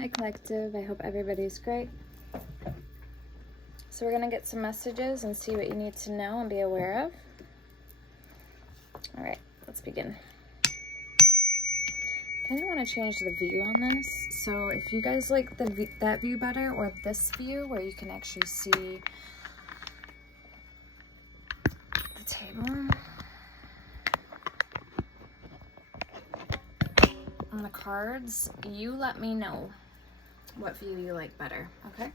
Hi Collective, I hope everybody's great. So we're going to get some messages and see what you need to know and be aware of. Alright, let's begin. I kind of want to change the view on this. So if you guys like that view better, or this view where you can actually see the table and the cards, you let me know what view you like better, okay?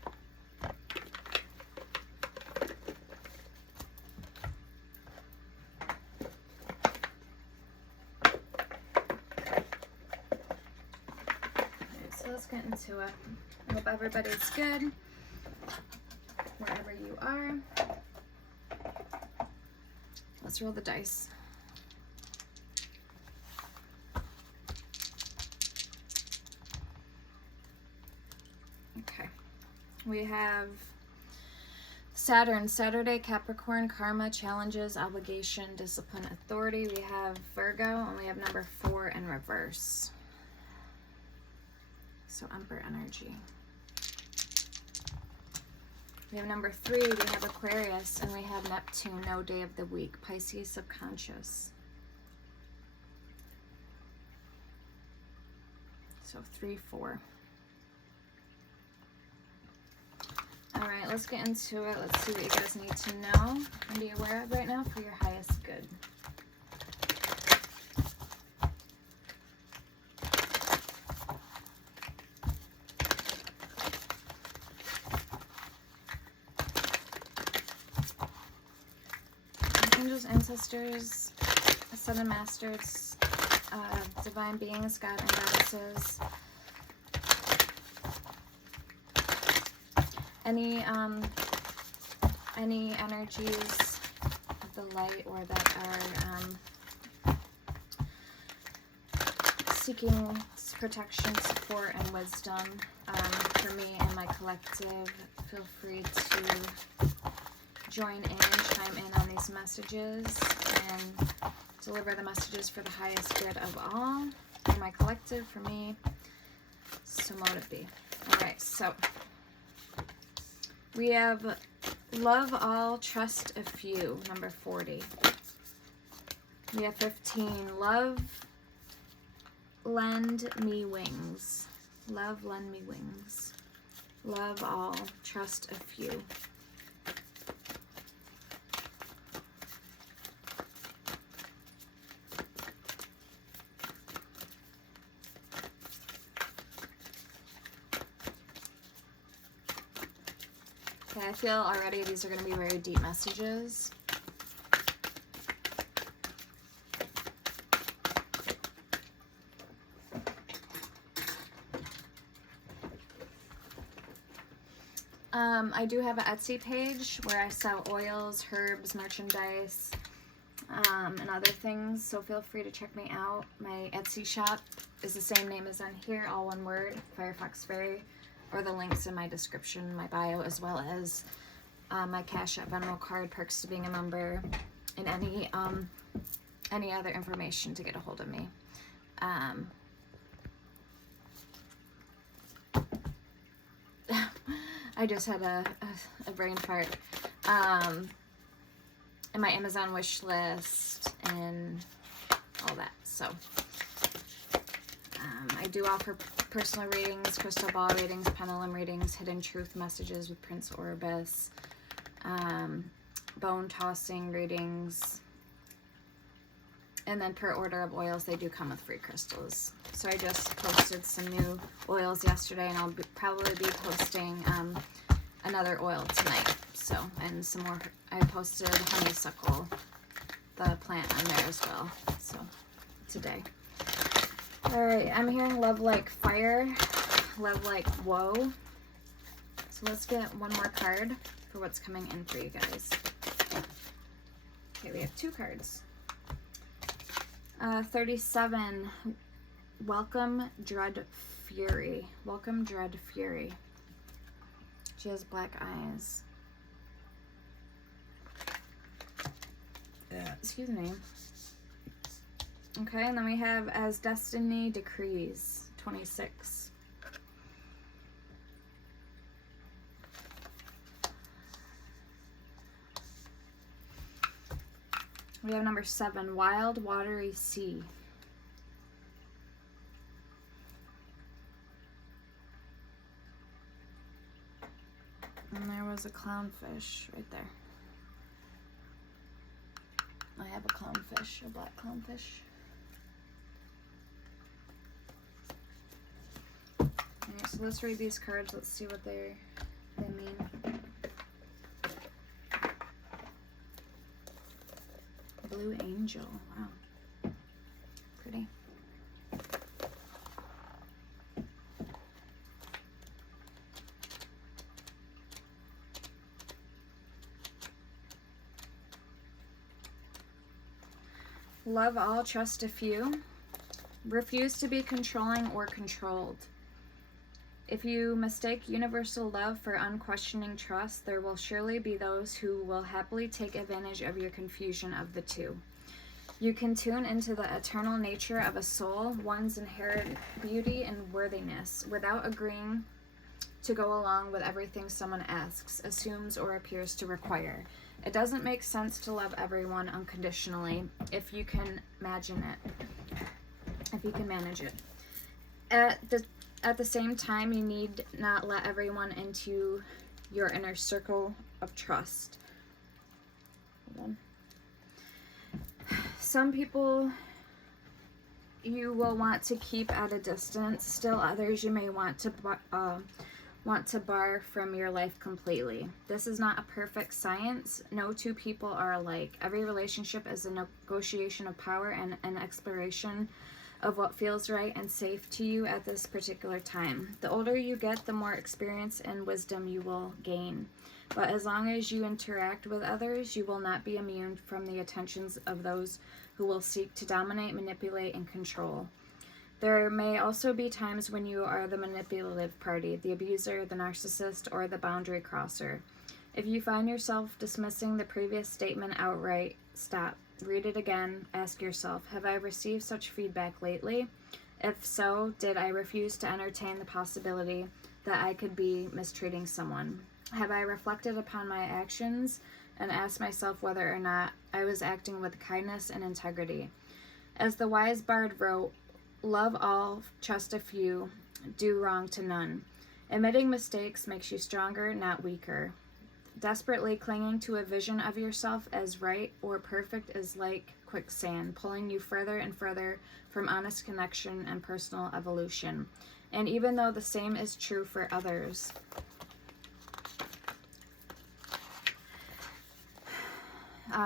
So let's get into it. I hope everybody's good wherever you are. Let's roll the dice. Okay. We have Saturn, Saturday, Capricorn, karma, challenges, obligation, discipline, authority. We have Virgo, and we have number 4 in reverse. So Emperor energy. We have number 3, we have Aquarius, and we have Neptune, no day of the week. Pisces, subconscious. So 3, 4. All right, let's get into it. Let's see what you guys need to know and be aware of right now for your highest good. Angels, ancestors, ascended masters, divine beings, God and goddesses. Any energies of the light or that are seeking protection, support, and wisdom for me and my collective, feel free to join in, chime in on these messages, and deliver the messages for the highest good of all, for my collective, for me. So mote it be. Alright, so we have love all, trust a few, number 40. We have 15, love, lend me wings. Love, lend me wings. Love all, trust a few. Okay, I feel already these are going to be very deep messages. I do have an Etsy page where I sell oils, herbs, merchandise, and other things, so feel free to check me out. My Etsy shop is the same name as on here, all one word, Firefox Fairy, or the links in my description, my bio, as well as my Cash App, Venmo card, perks to being a member, and any other information to get a hold of me. I just had a brain fart. And my Amazon wish list and all that. So I do offer personal readings, crystal ball readings, pendulum readings, hidden truth messages with Prince Orbis, bone tossing readings, and then per order of oils, they do come with free crystals. So I just posted some new oils yesterday, and I'll probably be posting another oil tonight. So, and some more. I posted honeysuckle, the plant, on there as well. So today. All right, I'm hearing love like fire, love like woe. So let's get one more card for what's coming in for you guys. Okay, we have 2 cards. 37, welcome Dread Fury. Welcome Dread Fury. She has black eyes. Excuse me. Okay, and then we have As Destiny Decrees, 26. We have number 7, wild, watery sea. And there was a clownfish right there. I have a clownfish, a black clownfish. Alright, so let's read these cards. Let's see what they mean. Blue angel. Wow. Pretty. Love all, trust a few. Refuse to be controlling or controlled. If you mistake universal love for unquestioning trust, there will surely be those who will happily take advantage of your confusion of the two. You can tune into the eternal nature of a soul, one's inherent beauty and worthiness, without agreeing to go along with everything someone asks, assumes, or appears to require. It doesn't make sense to love everyone unconditionally if you can imagine it. If you can manage it. At the same time, you need not let everyone into your inner circle of trust. Hold on. Some people you will want to keep at a distance. Still others you may want to bar from your life completely. This is not a perfect science. No two people are alike. Every relationship is a negotiation of power and an exploration of what feels right and safe to you at this particular time. The older you get, the more experience and wisdom you will gain. But as long as you interact with others, you will not be immune from the attentions of those who will seek to dominate, manipulate, and control. There may also be times when you are the manipulative party, the abuser, the narcissist, or the boundary crosser. If you find yourself dismissing the previous statement outright, stop. Read it again. Ask yourself, have I received such feedback lately? If so, did I refuse to entertain the possibility that I could be mistreating someone? Have I reflected upon my actions and asked myself whether or not I was acting with kindness and integrity? As the wise bard wrote, love all, trust a few, do wrong to none. Admitting mistakes makes you stronger, not weaker. Desperately clinging to a vision of yourself as right or perfect is like quicksand, pulling you further and further from honest connection and personal evolution. And even though the same is true for others,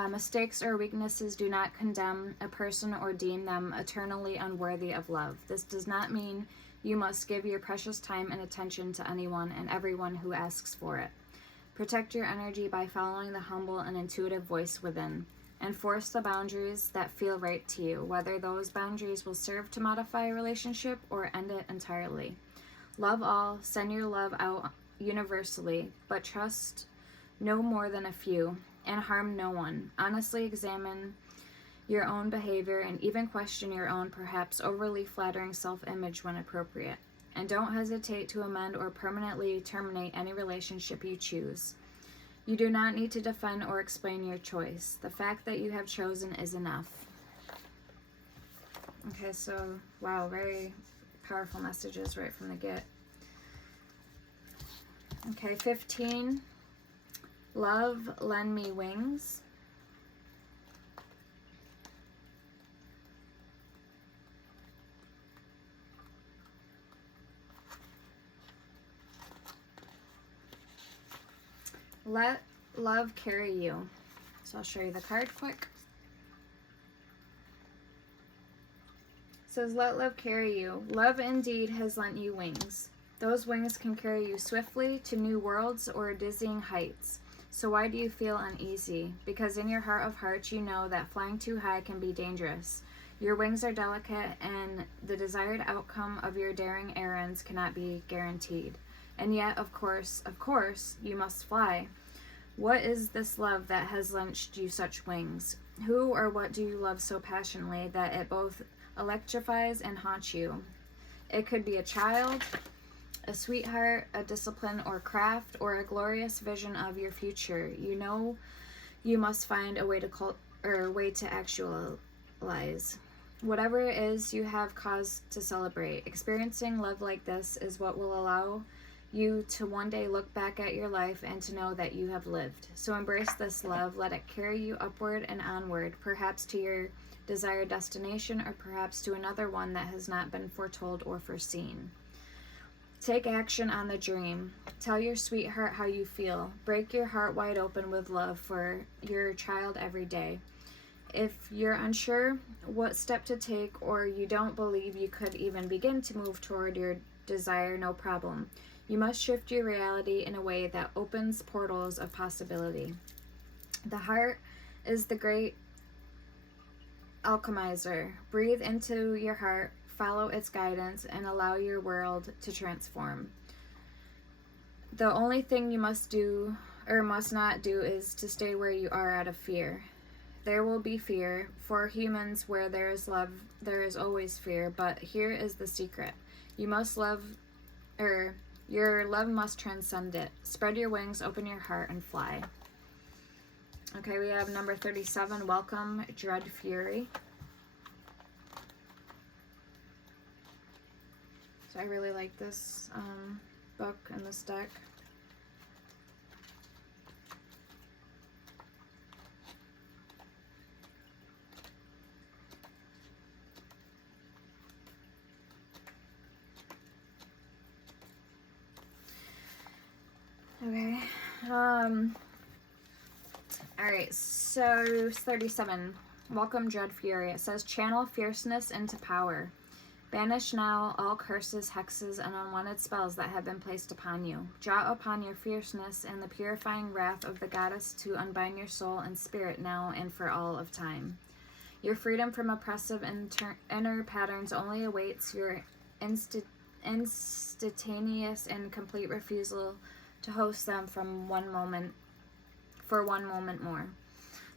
mistakes or weaknesses do not condemn a person or deem them eternally unworthy of love. This does not mean you must give your precious time and attention to anyone and everyone who asks for it. Protect your energy by following the humble and intuitive voice within. Enforce the boundaries that feel right to you, whether those boundaries will serve to modify a relationship or end it entirely. Love all, send your love out universally, but trust no more than a few, and harm no one. Honestly examine your own behavior and even question your own, perhaps overly flattering self-image when appropriate. And don't hesitate to amend or permanently terminate any relationship you choose. You do not need to defend or explain your choice. The fact that you have chosen is enough. Okay, so, wow, very powerful messages right from the get. Okay, 15. Love, lend me wings. Let love carry you. So I'll show you the card quick. It says, let love carry you. Love indeed has lent you wings. Those wings can carry you swiftly to new worlds or dizzying heights. So why do you feel uneasy? Because in your heart of hearts you know that flying too high can be dangerous. Your wings are delicate and the desired outcome of your daring errands cannot be guaranteed. And yet, of course, you must fly. What is this love that has lent you such wings? Who or what do you love so passionately that it both electrifies and haunts you? It could be a child, a sweetheart, a discipline or craft, or a glorious vision of your future. You know you must find a way to or way to actualize. Whatever it is, you have cause to celebrate. Experiencing love like this is what will allow you to one day look back at your life and to know that you have lived. So embrace this love. Let it carry you upward and onward, perhaps to your desired destination or perhaps to another one that has not been foretold or foreseen. Take action on the dream. Tell your sweetheart how you feel. Break your heart wide open with love for your child every day. If you're unsure what step to take or you don't believe you could even begin to move toward your desire, no problem. You must shift your reality in a way that opens portals of possibility. The heart is the great alchemizer. Breathe into your heart, follow its guidance, and allow your world to transform. The only thing you must do or must not do is to stay where you are out of fear. There will be fear. For humans, where there is love, there is always fear. But here is the secret. You must love, your love must transcend it. Spread your wings, open your heart, and fly. Okay, we have number 37, Welcome, Dread Fury. So I really like this book and this deck. Okay. Alright, so 37. Welcome, Dread Fury. It says, channel fierceness into power. Banish now all curses, hexes, and unwanted spells that have been placed upon you. Draw upon your fierceness and the purifying wrath of the goddess to unbind your soul and spirit now and for all of time. Your freedom from oppressive inner patterns only awaits your instantaneous and complete refusal to host them for one moment more.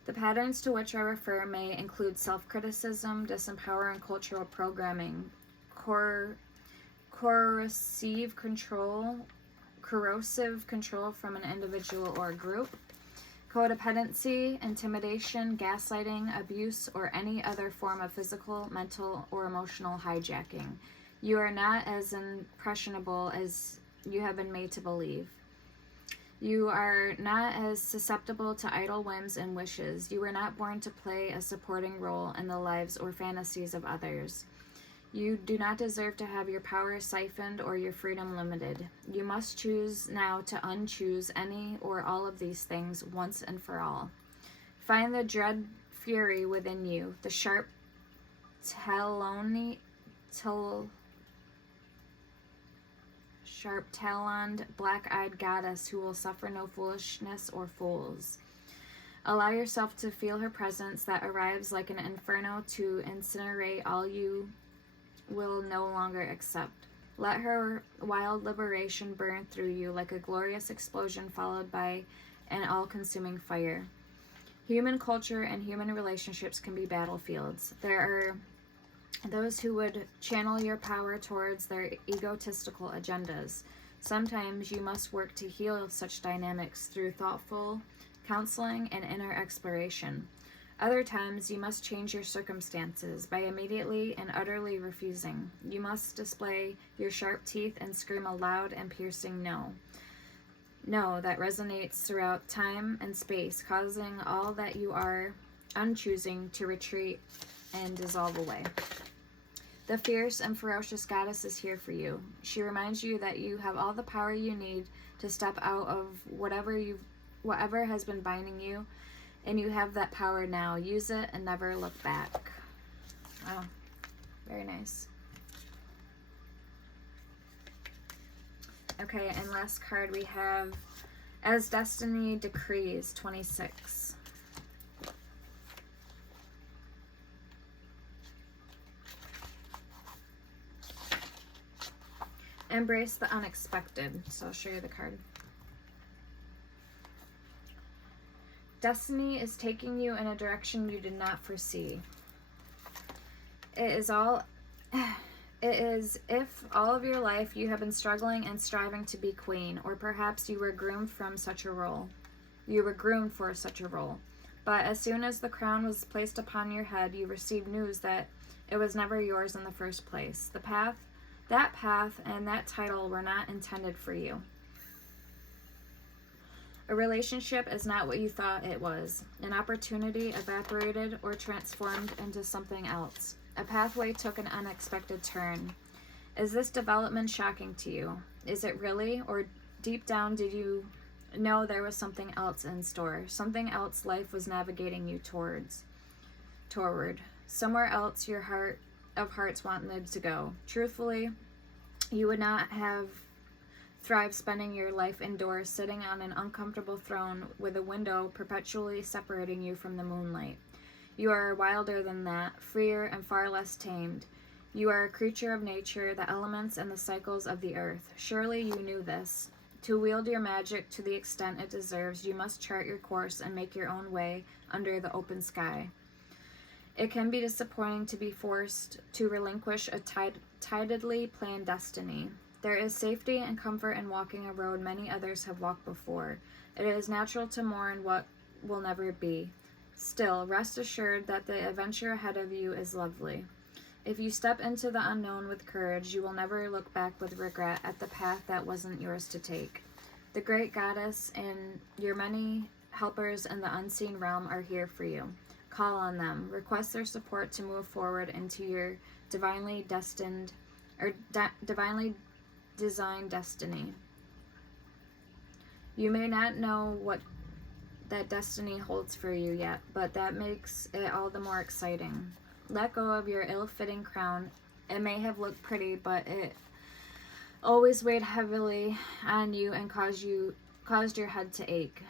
The patterns to which I refer may include self-criticism, disempowering cultural programming, corrosive control from an individual or group, codependency, intimidation, gaslighting, abuse, or any other form of physical, mental, or emotional hijacking. You are not as impressionable as you have been made to believe. You are not as susceptible to idle whims and wishes. You were not born to play a supporting role in the lives or fantasies of others. You do not deserve to have your power siphoned or your freedom limited. You must choose now to unchoose any or all of these things once and for all. Find the dread fury within you, the sharp sharp-taloned, black-eyed goddess who will suffer no foolishness or fools. Allow yourself to feel her presence that arrives like an inferno to incinerate all you will no longer accept. Let her wild liberation burn through you like a glorious explosion followed by an all-consuming fire. Human culture and human relationships can be battlefields. There are those who would channel your power towards their egotistical agendas. Sometimes you must work to heal such dynamics through thoughtful counseling and inner exploration. Other times you must change your circumstances by immediately and utterly refusing. You must display your sharp teeth and scream a loud and piercing no. No that resonates throughout time and space, causing all that you are unchoosing to retreat and dissolve away. The fierce and ferocious goddess is here for you. She reminds you that you have all the power you need to step out of whatever has been binding you, and you have that power now. Use it and never look back. Wow, very nice. Okay, and last card we have As Destiny Decrees, 26. Embrace the unexpected. So I'll show you the card. Destiny is taking you in a direction you did not foresee. It is if all of your life you have been struggling and striving to be queen, or perhaps you were groomed from such a role. You were groomed for such a role. But as soon as the crown was placed upon your head, you received news that it was never yours in the first place. That path, and that title were not intended for you. A relationship is not what you thought it was. An opportunity evaporated or transformed into something else. A pathway took an unexpected turn. Is this development shocking to you? Is it really? Or deep down, did you know there was something else in store? Something else life was navigating you toward. Somewhere else your heart of hearts wanted to go. Truthfully, you would not have thrived spending your life indoors, sitting on an uncomfortable throne with a window perpetually separating you from the moonlight. You are wilder than that, freer and far less tamed. You are a creature of nature, the elements and the cycles of the earth. Surely you knew this. To wield your magic to the extent it deserves, you must chart your course and make your own way under the open sky. It can be disappointing to be forced to relinquish a tidedly planned destiny. There is safety and comfort in walking a road many others have walked before. It is natural to mourn what will never be. Still, rest assured that the adventure ahead of you is lovely. If you step into the unknown with courage, you will never look back with regret at the path that wasn't yours to take. The great goddess and your many helpers in the unseen realm are here for you. Call on them. Request their support to move forward into your divinely designed destiny. You may not know what that destiny holds for you yet, but that makes it all the more exciting. Let go of your ill-fitting crown. It may have looked pretty, but it always weighed heavily on you and caused your head to ache.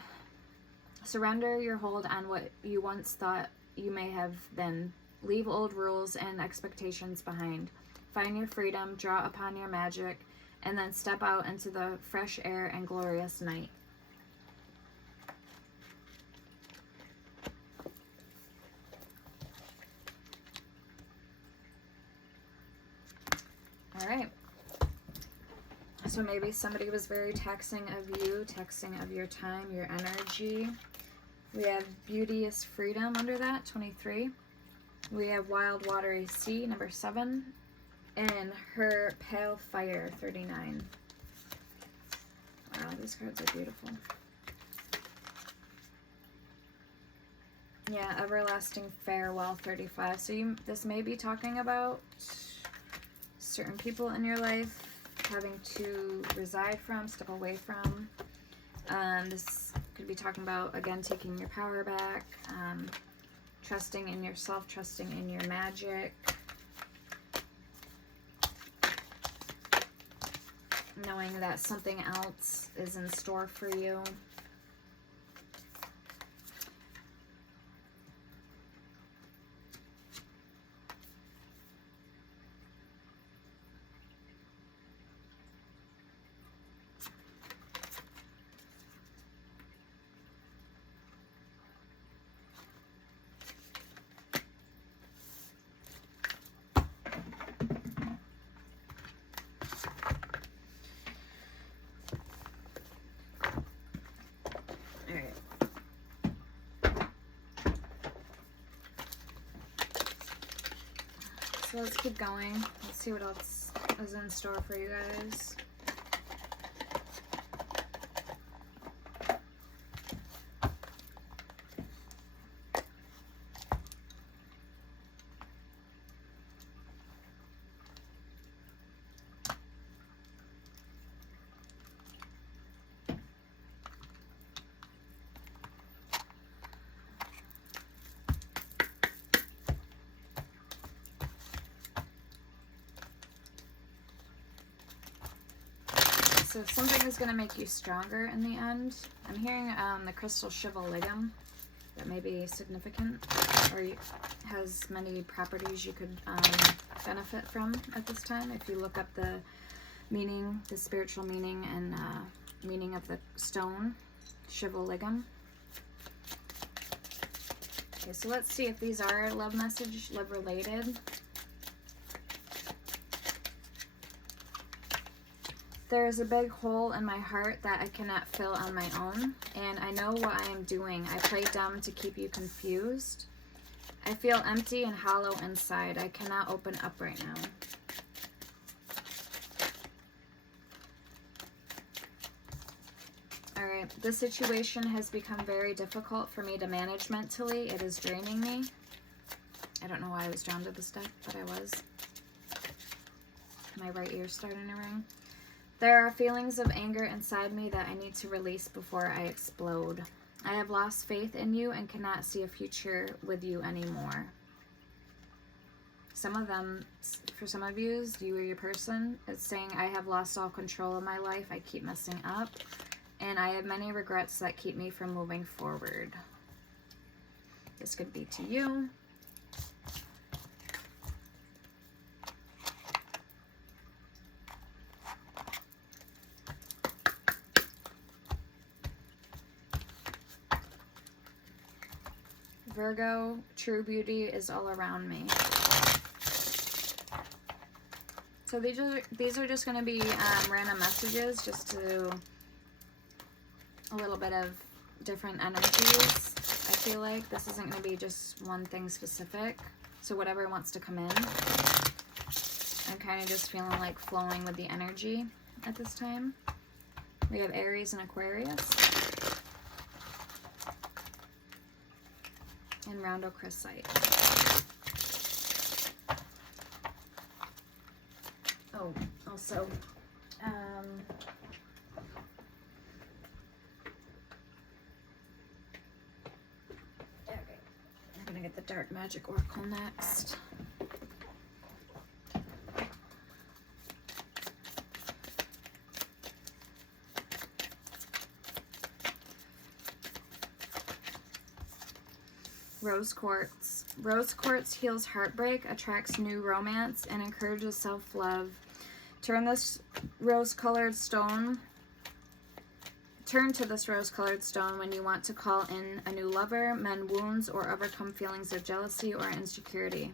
Surrender your hold on what you once thought you may have been. Leave old rules and expectations behind. Find your freedom, draw upon your magic, and then step out into the fresh air and glorious night. All right. So maybe somebody was very taxing of you, taxing of your time, your energy. We have Beauty is Freedom under that, 23. We have Wild Watery Sea, number 7. And Her Pale Fire, 39. Wow, these cards are beautiful. Yeah, Everlasting Farewell, 35. So this may be talking about certain people in your life having to reside from, step away from. This could be talking about, again, taking your power back, trusting in yourself, trusting in your magic, knowing that something else is in store for you. So let's keep going. Let's see what else is in store for you guys. So something is going to make you stronger in the end. I'm hearing the crystal Shivaligham. That may be significant or has many properties you could benefit from at this time. If you look up the meaning, the spiritual meaning and meaning of the stone, Shivaligham. Okay, so let's see if these are love message, love related. There is a big hole in my heart that I cannot fill on my own, and I know what I am doing. I play dumb to keep you confused. I feel empty and hollow inside. I cannot open up right now. Alright, this situation has become very difficult for me to manage mentally. It is draining me. I don't know why I was drawn to this deck, but I was. My right ear's starting to ring. There are feelings of anger inside me that I need to release before I explode. I have lost faith in you and cannot see a future with you anymore. Some of them, for some of you or your person, it's saying, I have lost all control of my life. I keep messing up. And I have many regrets that keep me from moving forward. This could be to you. Virgo, true beauty is all around me. So these are just going to be random messages, just to a little bit of different energies. I feel like this isn't going to be just one thing specific. So whatever wants to come in, I'm kind of just feeling like flowing with the energy at this time. We have Aries and Aquarius. And Roundochrysite. Oh, also, okay, I'm gonna get the Dark Magic Oracle next. Rose Quartz. Rose Quartz heals heartbreak, attracts new romance, and encourages self-love. Turn to this rose-colored stone when you want to call in a new lover, mend wounds, or overcome feelings of jealousy or insecurity.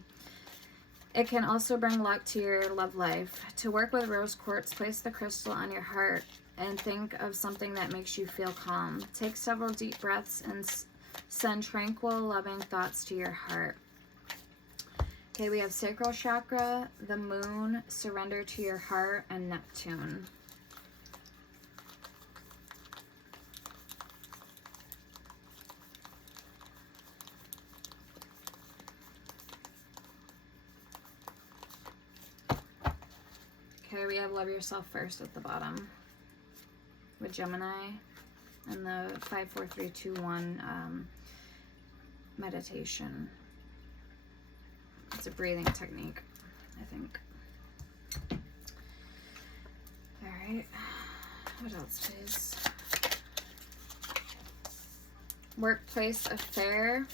It can also bring luck to your love life. To work with Rose Quartz, place the crystal on your heart and think of something that makes you feel calm. Take several deep breaths and send tranquil, loving thoughts to your heart. Okay, we have Sacral Chakra, the Moon, Surrender to your heart, and Neptune. Okay, we have Love Yourself First at the bottom with Gemini. And the 5, 4, 3, 2, 1 meditation. It's a breathing technique, I think. All right. What else, please? Workplace affair.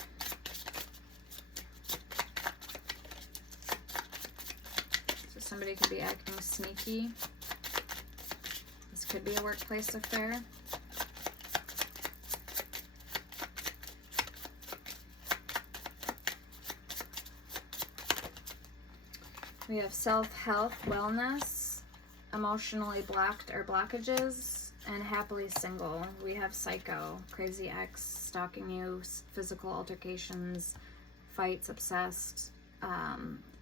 So somebody could be acting sneaky. This could be a workplace affair. We have self-health, wellness, emotionally blocked or blockages, and happily single. We have psycho, crazy ex, stalking you, physical altercations, fights, obsessed,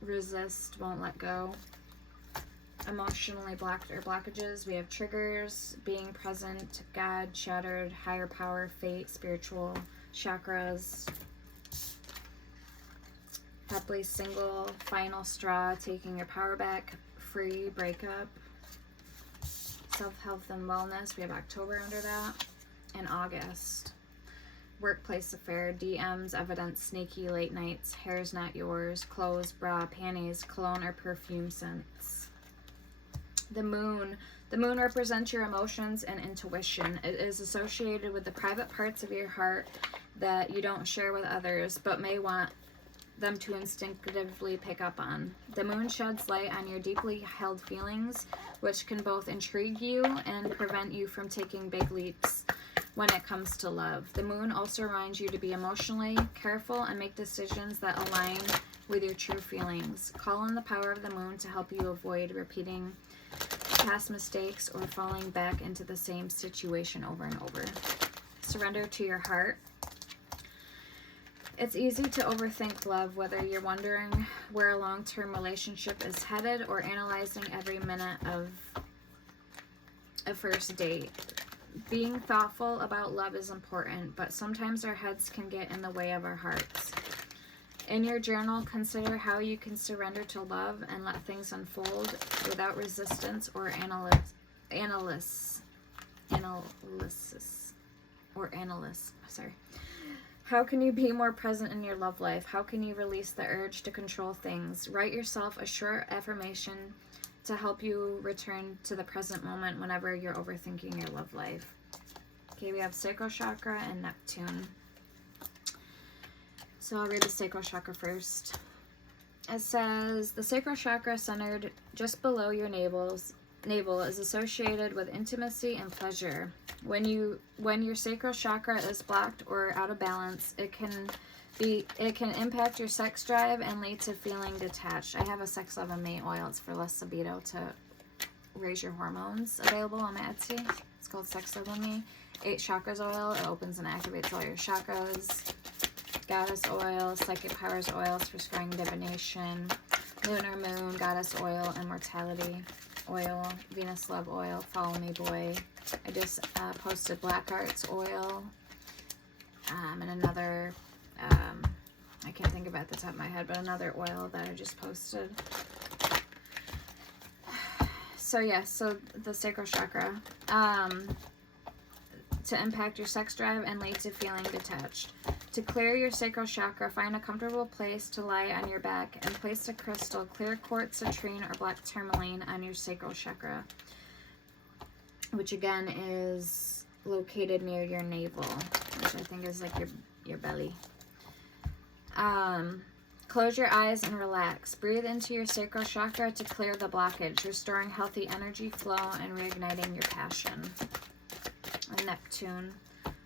resist, won't let go. Emotionally blocked or blockages. We have triggers, being present, God, shattered, higher power, fate, spiritual, chakras. Happily single, final straw, taking your power back, free, breakup, self-health and wellness. We have October under that, and August. Workplace affair, DMs, evidence, sneaky, late nights, hair's not yours, clothes, bra, panties, cologne or perfume scents. The moon. The moon represents your emotions and intuition. It is associated with the private parts of your heart that you don't share with others, but may want them to instinctively pick up on. The moon sheds light on your deeply held feelings, which can both intrigue you and prevent you from taking big leaps when it comes to love. The moon also reminds you to be emotionally careful and make decisions that align with your true feelings. Call on the power of the moon to help you avoid repeating past mistakes or falling back into the same situation over and over. Surrender to your heart. It's easy to overthink love, whether you're wondering where a long-term relationship is headed or analyzing every minute of a first date. Being thoughtful about love is important, but sometimes our heads can get in the way of our hearts. In your journal, consider how you can surrender to love and let things unfold without resistance or analysis. How can you be more present in your love life? How can you release the urge to control things? Write yourself a short affirmation to help you return to the present moment whenever you're overthinking your love life. Okay, we have sacral chakra and Neptune. So I'll read the sacral chakra first. It says, the sacral chakra centered just below your navel is associated with intimacy and pleasure. When your sacral chakra is blocked or out of balance, it can impact your sex drive and lead to feeling detached. I have a Sex Love and Mate oil. It's for less libido to raise your hormones, available on my Etsy. It's called Sex Love and Me. 8 chakras oil. It opens and activates all your chakras. Goddess oil, psychic powers oils for spreading divination. Lunar moon, goddess oil, immortality oil, Venus love oil, follow me boy. I just posted black arts oil, and another, I can't think of it at the top of my head, but another oil that I just posted. So yeah, so the sacral chakra, to impact your sex drive and lead to feeling detached. To clear your sacral chakra, find a comfortable place to lie on your back and place a crystal, clear quartz, citrine, or black tourmaline on your sacral chakra, which again is located near your navel, which I think is like your belly. Close your eyes and relax. Breathe into your sacral chakra to clear the blockage, restoring healthy energy flow and reigniting your passion. And Neptune.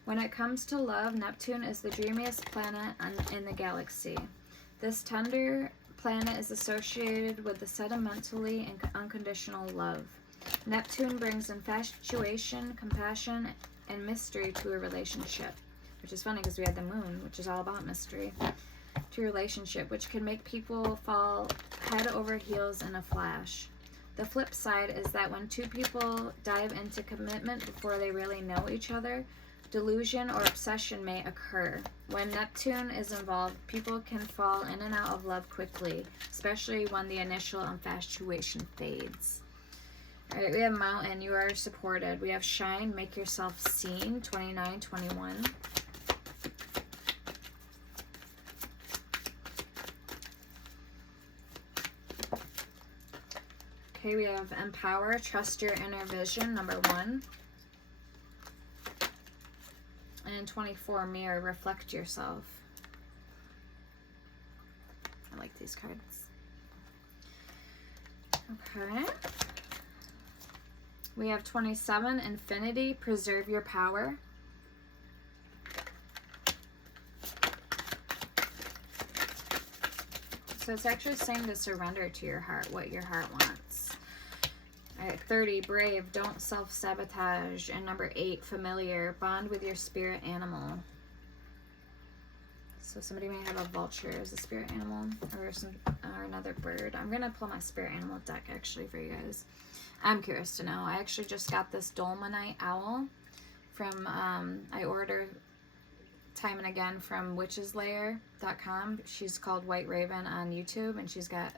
When it comes to love, Neptune is the dreamiest planet in the galaxy. This tender planet is associated with the sentimentally and unconditional love. Neptune brings infatuation, compassion, and mystery to a relationship, which is funny because we had the moon, which is all about mystery, to a relationship, which can make people fall head over heels in a flash. The flip side is that when two people dive into commitment before they really know each other, delusion or obsession may occur. When Neptune is involved, people can fall in and out of love quickly, especially when the initial infatuation fades. All right, we have Mountain, you are supported. We have Shine, make yourself seen, 29-21. Okay, we have Empower, trust your inner vision, number 1. And 24, Mirror, reflect yourself. I like these cards. Okay. We have 27, Infinity, preserve your power. So it's actually saying to surrender to your heart, what your heart wants. All right, 30, Brave, don't self-sabotage. And number 8, Familiar, bond with your spirit animal. So somebody may have a vulture as a spirit animal, or another bird. I'm going to pull my spirit animal deck actually for you guys. I'm curious to know. I actually just got this Dolomite owl from, I order time and again from witcheslayer.com. She's called White Raven on YouTube, and she's got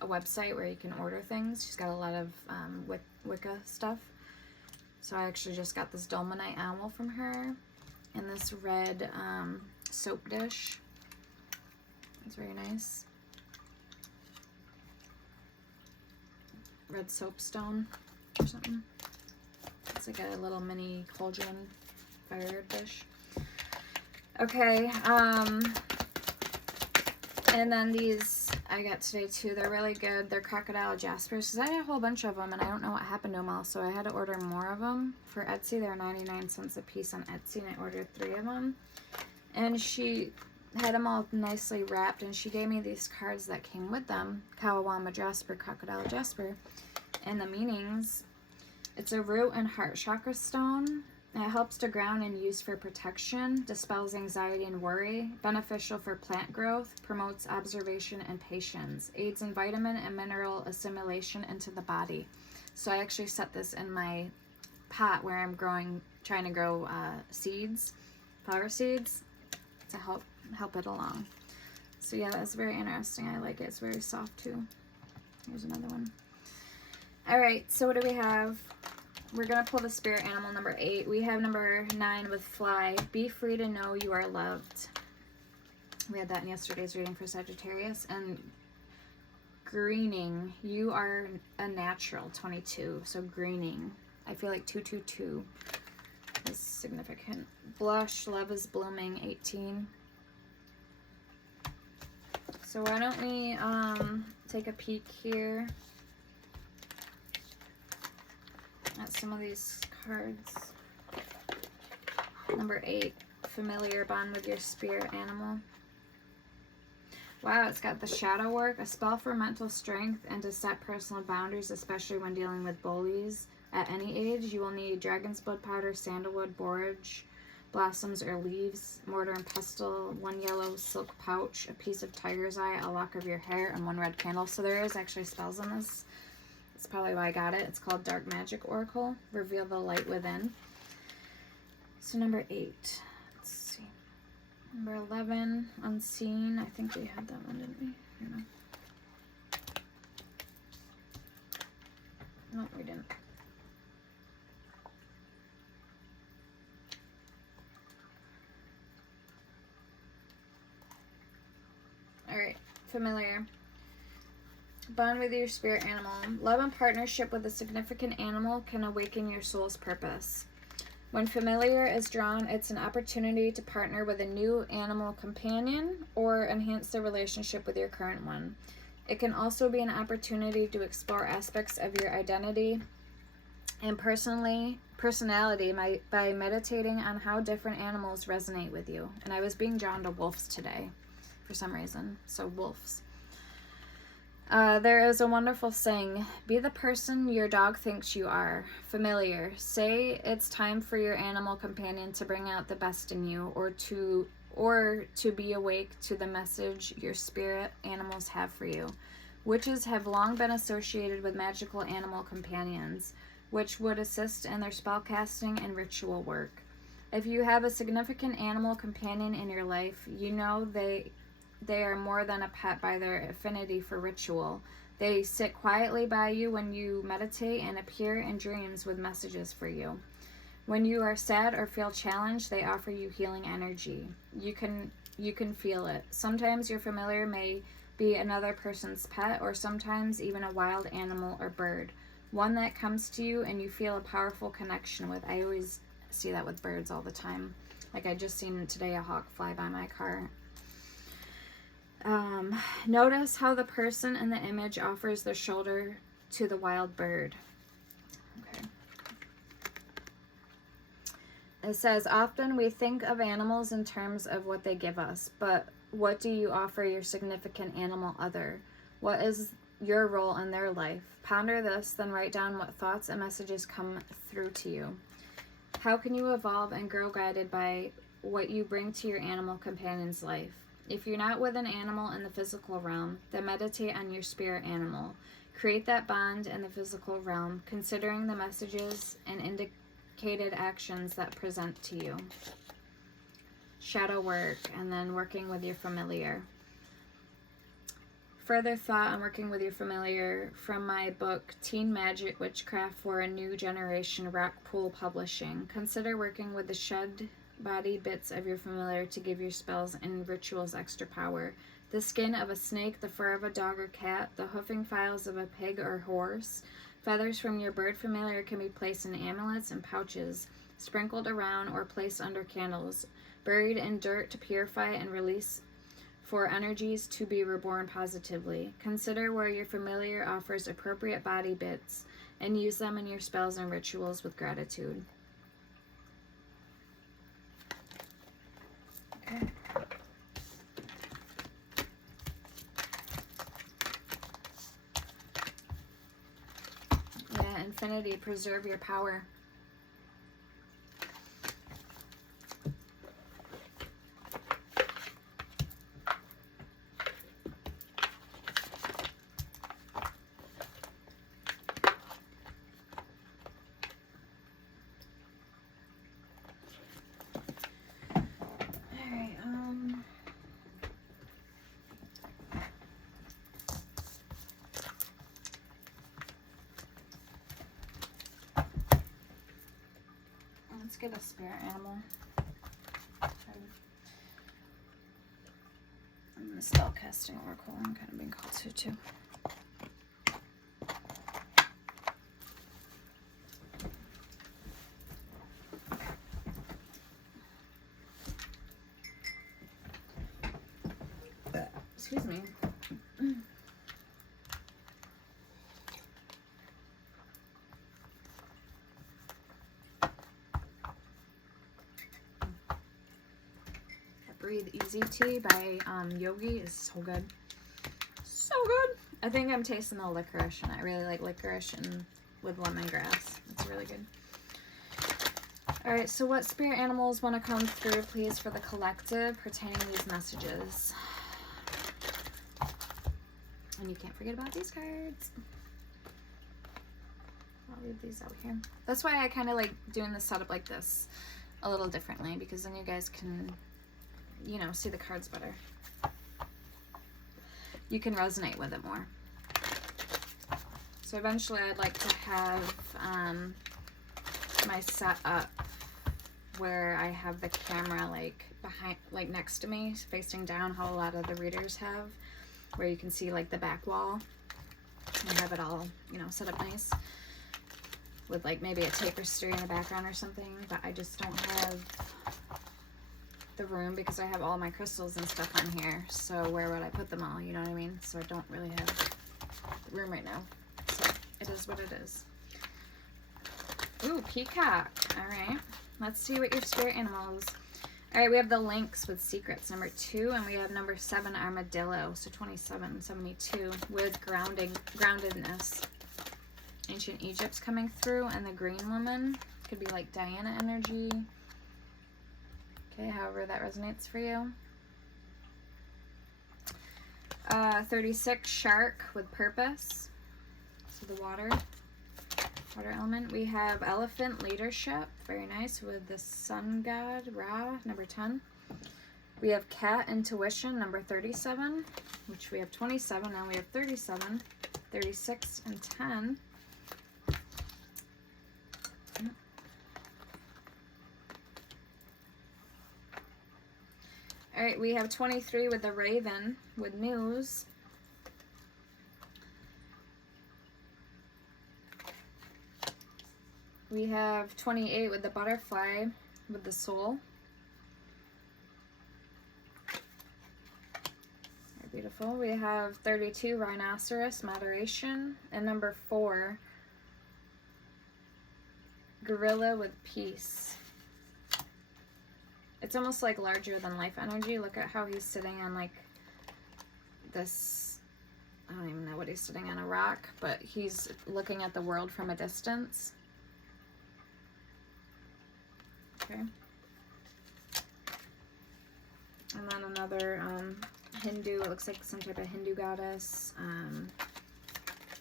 a website where you can order things. She's got a lot of Wicca stuff. So I actually just got this Dolomite owl from her in this red soap dish. It's very nice. Red soapstone or something. It's like a little mini cauldron fire dish. Okay, and then these I got today too. They're really good. They're crocodile jaspers. Because I had a whole bunch of them and I don't know what happened to them all, so I had to order more of them for Etsy. They're 99 cents a piece on Etsy, and I ordered 3 of them. And she had them all nicely wrapped, and she gave me these cards that came with them. Kawawama Jasper, Crocodile Jasper. and the meanings. It's a root and heart chakra stone. It helps to ground and use for protection, dispels anxiety and worry, beneficial for plant growth, promotes observation and patience, aids in vitamin and mineral assimilation into the body. So I actually set this in my pot where I'm trying to grow seeds, flower seeds, to help it along. So yeah, that's very interesting. I like it. It's very soft too. Here's another one. All right, so what do we have? We're going to pull the spirit animal number 8. We have number 9 with fly. Be free to know you are loved. We had that in yesterday's reading for Sagittarius. And greening. You are a natural, 22. So greening. I feel like 222 is significant. Blush. Love is blooming, 18. So why don't we take a peek here at some of these cards. Number 8, familiar, bond with your spirit animal. Wow, it's got the shadow work, a spell for mental strength and to set personal boundaries, especially when dealing with bullies. At any age, you will need dragon's blood powder, sandalwood, borage, blossoms or leaves, mortar and pestle, 1 yellow silk pouch, a piece of tiger's eye, a lock of your hair, and 1 red candle. So there is actually spells on this. That's probably why I got it. It's called Dark Magic Oracle. Reveal the light within. So number 8. Let's see. Number 11, Unseen. I think we had that one, didn't we? I don't know. No, we didn't. Alright, familiar. Bond with your spirit animal. Love and partnership with a significant animal can awaken your soul's purpose. When familiar is drawn, it's an opportunity to partner with a new animal companion or enhance the relationship with your current one. It can also be an opportunity to explore aspects of your identity and personality by meditating on how different animals resonate with you. And I was being drawn to wolves today for some reason, so wolves. There is a wonderful saying, be the person your dog thinks you are. Familiar. Say it's time for your animal companion to bring out the best in you or to be awake to the message your spirit animals have for you. Witches have long been associated with magical animal companions, which would assist in their spellcasting and ritual work. If you have a significant animal companion in your life, you know they are more than a pet by their affinity for ritual. They sit quietly by you when you meditate and appear in dreams with messages for you. When you are sad or feel challenged, they offer you healing energy. You can feel it. Sometimes your familiar may be another person's pet, or sometimes even a wild animal or bird. One that comes to you and you feel a powerful connection with. I always see that with birds all the time. Like I just seen today a hawk fly by my car. Notice how the person in the image offers their shoulder to the wild bird. Okay. It says, often we think of animals in terms of what they give us, but what do you offer your significant animal other? What is your role in their life? Ponder this, then write down what thoughts and messages come through to you. How can you evolve and grow guided by what you bring to your animal companion's life? If you're not with an animal in the physical realm, then meditate on your spirit animal. Create that bond in the physical realm, considering the messages and indicated actions that present to you. Shadow work, and then working with your familiar. Further thought on working with your familiar from my book, Teen Magic Witchcraft for a New Generation, Rockpool Publishing. Consider working with the shed body bits of your familiar to give your spells and rituals extra power. The skin of a snake, the fur of a dog or cat, the hoofing files of a pig or horse. Feathers from your bird familiar can be placed in amulets and pouches, sprinkled around or placed under candles, buried in dirt to purify and release for energies to be reborn positively. Consider where your familiar offers appropriate body bits and use them in your spells and rituals with gratitude. Okay. infinity, preserve your power. Let's get a spirit animal. I'm the spellcasting oracle. I'm kind of being called to too. Excuse me. Breathe Easy Tea by Yogi is so good. So good. I think I'm tasting the licorice, and I really like licorice and with lemongrass. It's really good. Alright, so what spirit animals want to come through, please, for the collective pertaining to these messages? And you can't forget about these cards. I'll leave these out here. That's why I kind of like doing the setup like this a little differently, because then you guys can, you know, see the cards better. You can resonate with it more. So eventually I'd like to have my setup where I have the camera like behind, like next to me, facing down, how a lot of the readers have, where you can see like the back wall and have it all, you know, set up nice with like maybe a tapestry in the background or something. But I just don't have the room because I have all my crystals and stuff on here. So where would I put them all? You know what I mean? So I don't really have the room right now. So it is what it is. Ooh, peacock. All right. Let's see what your spirit animals. All right, we have the lynx with secrets, number 2, and we have number 7, armadillo. So 27, 72 with groundedness. Ancient Egypt's coming through, and the green woman could be like Diana energy. Okay, however that resonates for you. 36, shark with purpose. So the water element. We have elephant, leadership. Very nice, with the sun god, Ra, number 10. We have cat, intuition, number 37, which we have 27. Now we have 37, 36, and 10. All right, we have 23 with the raven, with news. We have 28 with the butterfly, with the soul. Very beautiful. We have 32, rhinoceros, moderation. And number 4, gorilla with peace. It's almost like larger than life energy. Look at how he's sitting on like this, I don't even know what he's sitting on, a rock, but he's looking at the world from a distance. Okay. And then another Hindu, it looks like some type of Hindu goddess,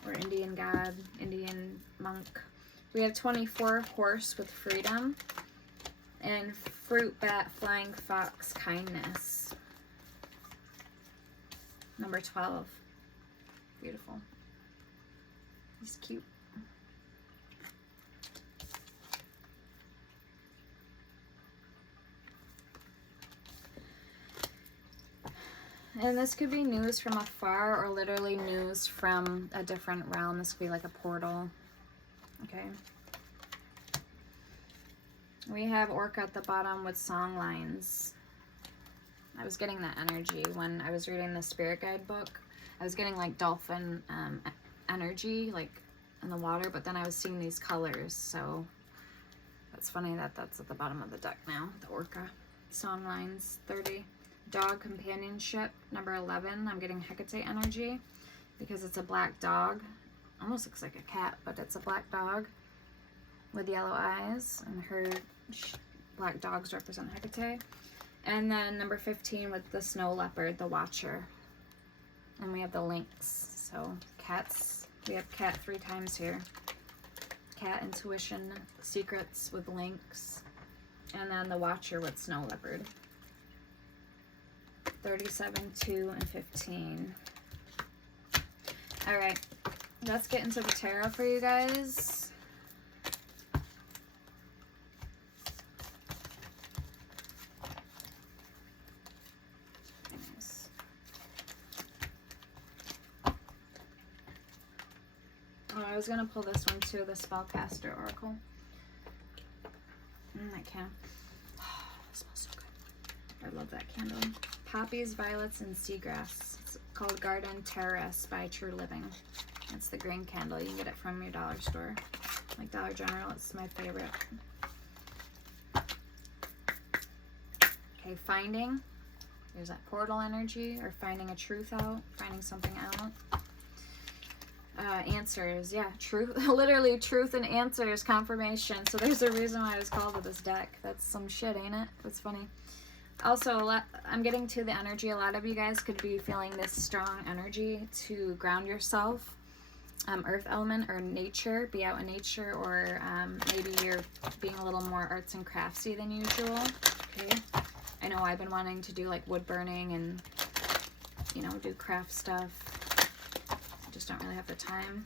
or Indian god, Indian monk. We have 24, horse with freedom, and fruit bat, flying fox, kindness. Number 12. Beautiful. He's cute. And this could be news from afar or literally news from a different realm. This could be like a portal. Okay. We have orca at the bottom with song lines. I was getting that energy when I was reading the spirit guide book. I was getting like dolphin energy, like in the water, but then I was seeing these colors. So that's funny that that's at the bottom of the deck now, the orca. Song lines, 30. Dog companionship, number 11. I'm getting Hecate energy because it's a black dog almost looks like a cat, but it's a black dog with yellow eyes, and her black dogs represent Hecate. And then number 15 with the snow leopard, the Watcher. And we have the lynx. So cats, we have cat 3 times here. Cat, intuition, secrets with lynx. And then the Watcher with snow leopard. 37, 2, and 15. All right, let's get into the tarot for you guys. I was gonna pull this one too, the Spellcaster Oracle. I can. Oh, it smells so good. I love that candle. Poppies, violets, and seagrass. It's called Garden Terrace by True Living. It's the green candle. You can get it from your dollar store, like Dollar General. It's my favorite. Okay, finding. There's that portal energy, or finding a truth out, finding something out. Answers, yeah, truth, literally truth and answers, confirmation. So there's a reason why I was called to this deck. That's some shit, ain't it? That's funny. Also, I'm getting to the energy. A lot of you guys could be feeling this strong energy to ground yourself. Earth element or nature, be out in nature, or maybe you're being a little more arts and craftsy than usual. Okay, I know I've been wanting to do like wood burning and, you know, do craft stuff. Just don't really have the time.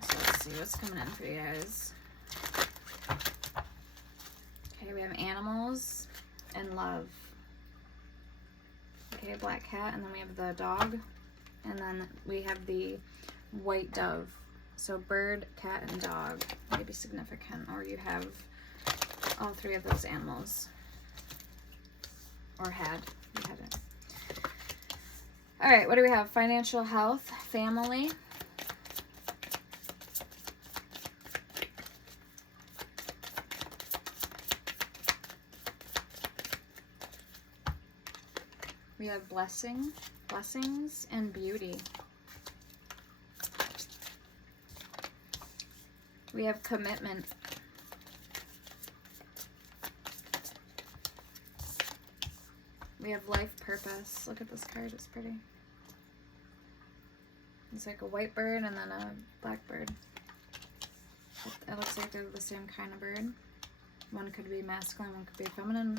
So let's see what's coming in for you guys. Okay, we have animals and love. Okay, black cat, and then we have the dog, and then we have the white dove. So bird, cat, and dog may be significant, or you have all 3 of those animals, or had. You had it. All right, what do we have? Financial health, family. We have blessings, and beauty. We have commitment. We have life purpose. Look at this card, it's pretty. It's like a white bird and then a black bird. It looks like they're the same kind of bird. One could be masculine, one could be feminine.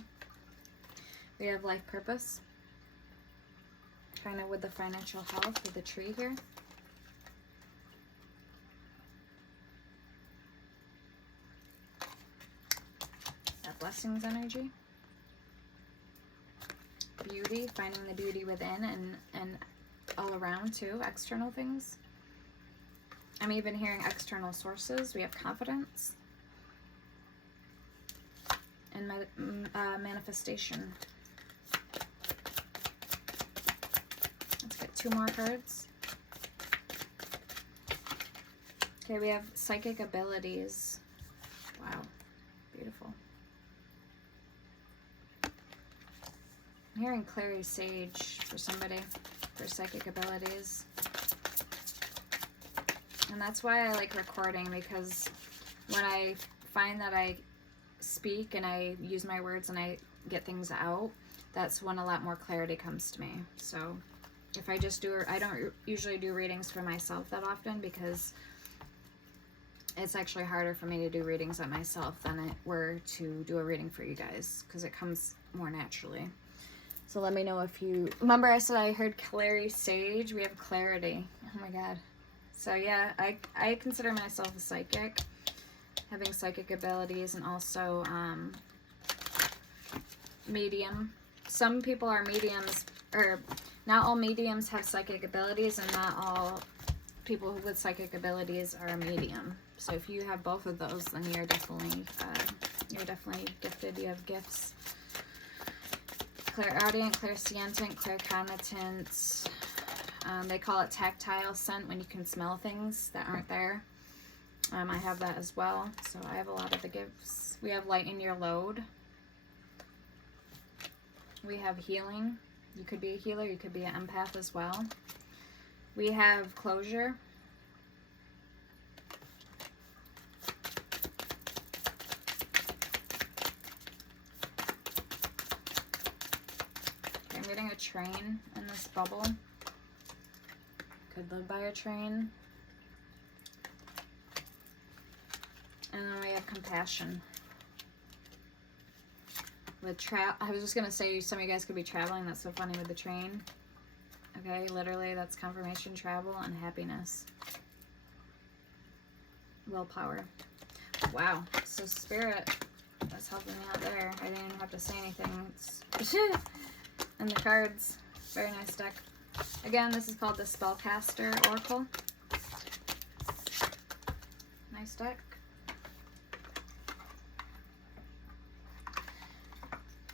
We have life purpose. Kind of with the financial health with the tree here. That blessings energy. Beauty, finding the beauty within and all around too, external things. I'm even hearing external sources. We have confidence and manifestation. Let's get 2 more cards. Okay, we have psychic abilities. Wow, beautiful. I'm hearing Clary Sage for somebody, for psychic abilities. And that's why I like recording, because when I find that I speak and I use my words and I get things out, that's when a lot more clarity comes to me. So if I just do, I don't usually do readings for myself that often, because it's actually harder for me to do readings on myself than it were to do a reading for you guys, because it comes more naturally. So let me know if you remember I said I heard Clary Sage. We have clarity. Oh my god. So yeah, I consider myself a psychic, having psychic abilities, and also medium. Some people are mediums, or not all mediums have psychic abilities, and not all people with psychic abilities are a medium. So if you have both of those, then you're definitely gifted. You have gifts. Clairaudient, clairsentient, claircognizant. They call it tactile scent when you can smell things that aren't there. I have that as well, so I have a lot of the gifts. We have lighten your load. We have healing. You could be a healer, you could be an empath as well. We have closure. Okay, I'm getting a train in this bubble. Could live by a train. And then we have compassion. I was just gonna say some of you guys could be traveling. That's so funny with the train. Okay, literally that's confirmation, travel, and happiness. Willpower. Wow. So Spirit, that's helping me out there. I didn't even have to say anything. And the cards. Very nice deck. Again, this is called the Spellcaster Oracle. Nice deck.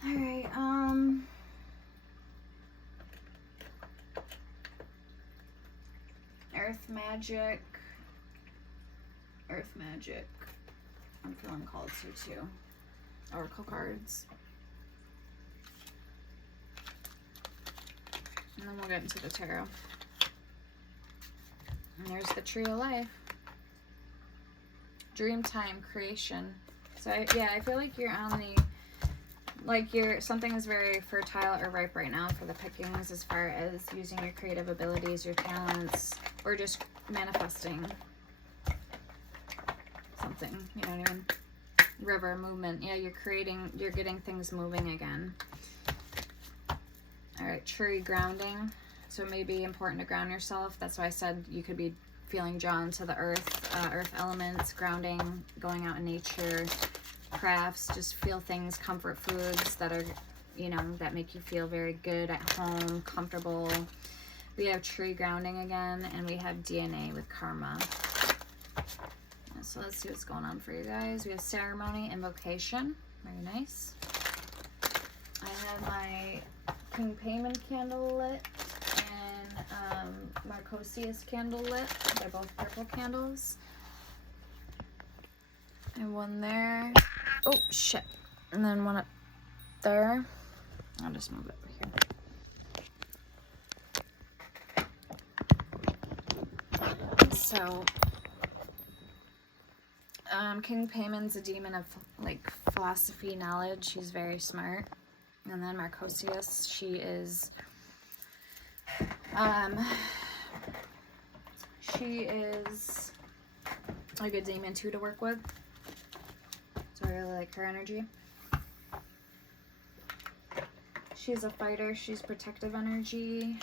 Alright, Earth Magic. Earth Magic. I'm feeling called to too. Oracle cards. And then we'll get into the tarot. And there's the Tree of Life. Dreamtime creation. So I feel like you're on the, like something is very fertile or ripe right now for the pickings as far as using your creative abilities, your talents, or just manifesting something, you know what I mean? River movement. Yeah, you're getting things moving again. All right, tree grounding. So it may be important to ground yourself. That's why I said you could be feeling drawn to the earth elements, grounding, going out in nature, crafts, just feel things, comfort foods that are, you know, that make you feel very good at home, comfortable. We have tree grounding again, and we have DNA with karma. So let's see what's going on for you guys. We have ceremony, invocation. Very nice. I have my King Payman candle lit and Marcosius candle lit. They're both purple candles. And one there. Oh, shit. And then one up there. I'll just move it over here. So, King Payman's a demon of, like, philosophy, knowledge. She's very smart. And then Marcosius, she is, a good demon too to work with. So I really like her energy. She's a fighter. She's protective energy.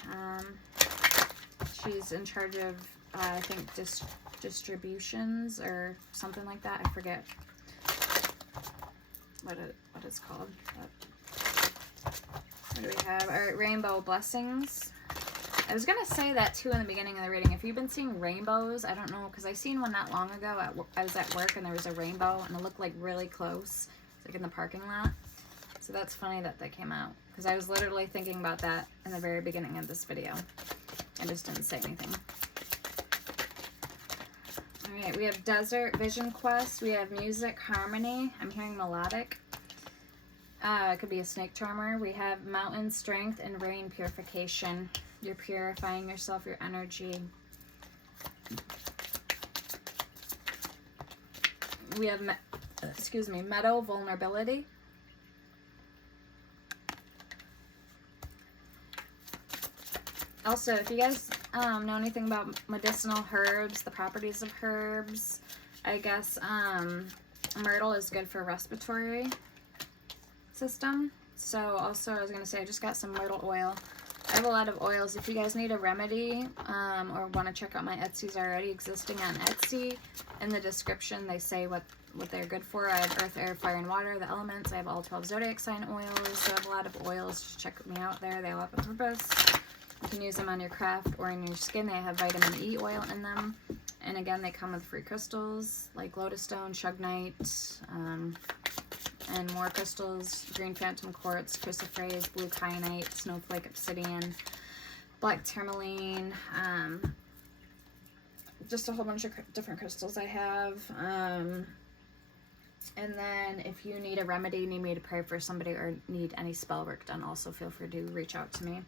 She's in charge of, I think, distributions or something like that. I forget what it's called. What do we have? All right, rainbow blessings. I was going to say that too in the beginning of the reading. If you've been seeing rainbows, I don't know, because I seen one not long ago. I was at work and there was a rainbow and it looked like really close. It's like in the parking lot. So that's funny that came out, because I was literally thinking about that in the very beginning of this video. I just didn't say anything. All right, we have desert, vision quest. We have music, harmony. I'm hearing melodic. It could be a snake charmer. We have mountain strength and rain purification. You're purifying yourself, your energy. We have, meadow, vulnerability. Also, if you guys know anything about medicinal herbs, the properties of herbs, I guess myrtle is good for respiratory system. So also I was going to say I just got some myrtle oil. I have a lot of oils. If you guys need a remedy or want to check out my Etsy's already existing on Etsy, in the description they say what they're good for. I have earth, air, fire, and water, the elements. I have all 12 zodiac sign oils. So I have a lot of oils. Just check me out there. They all have a purpose. You can use them on your craft or in your skin. They have vitamin E oil in them. And again, they come with free crystals like lotus stone, shugnite, and more crystals: green phantom quartz, chrysoprase, blue kyanite, snowflake obsidian, black tourmaline, just a whole bunch of different crystals I have. And then if you need a remedy, need me to pray for somebody, or need any spell work done, also feel free to reach out to me.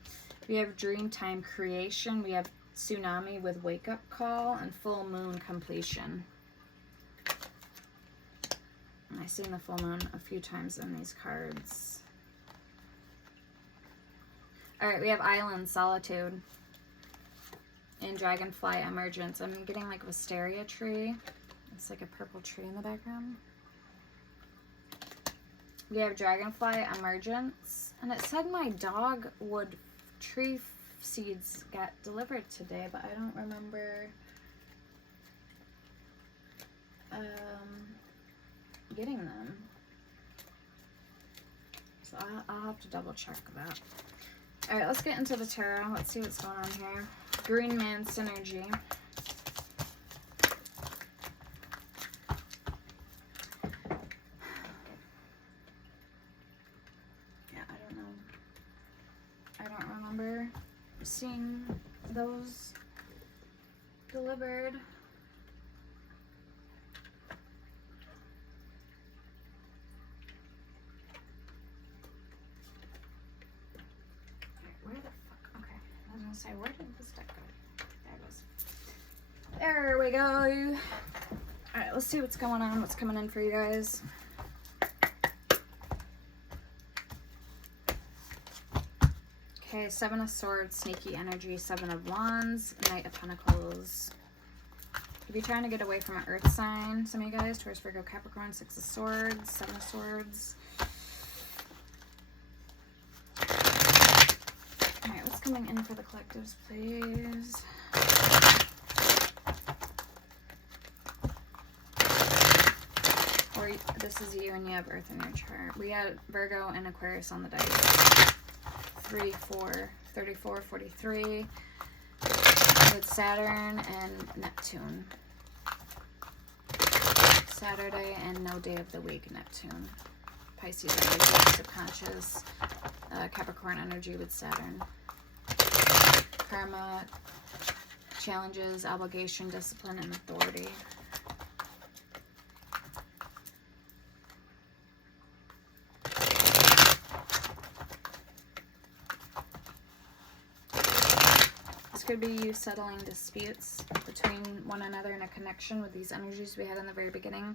We have Dreamtime Creation. We have Tsunami with Wake Up Call and Full Moon Completion. I've seen the full moon a few times in these cards. Alright, we have Island Solitude and Dragonfly Emergence. I'm getting like Wisteria tree. It's like a purple tree in the background. We have Dragonfly Emergence. And it said my dogwood tree seeds got delivered today, but I don't remember getting them. So I'll have to double check that. Alright, let's get into the tarot. Let's see what's going on here. Green Man Synergy. Remember seeing those delivered. Where the fuck? Okay, I was gonna say, where did this deck go? There it is. There we go. Alright, let's see what's going on, what's coming in for you guys. Okay, Seven of Swords, Sneaky Energy, Seven of Wands, Knight of Pentacles. If you're trying to get away from an earth sign, some of you guys, Taurus, Virgo, Capricorn, Six of Swords, Seven of Swords. Alright, what's coming in for the collectives, please? Or this is you and you have Earth in your chart. We had Virgo and Aquarius on the dice. 3, 4, 34, 43 with Saturn and Neptune. Saturday and no day of the week, Neptune. Pisces energy, subconscious, Capricorn energy with Saturn. Karma, challenges, obligation, discipline, and authority. Could be you settling disputes between one another in a connection with these energies we had in the very beginning.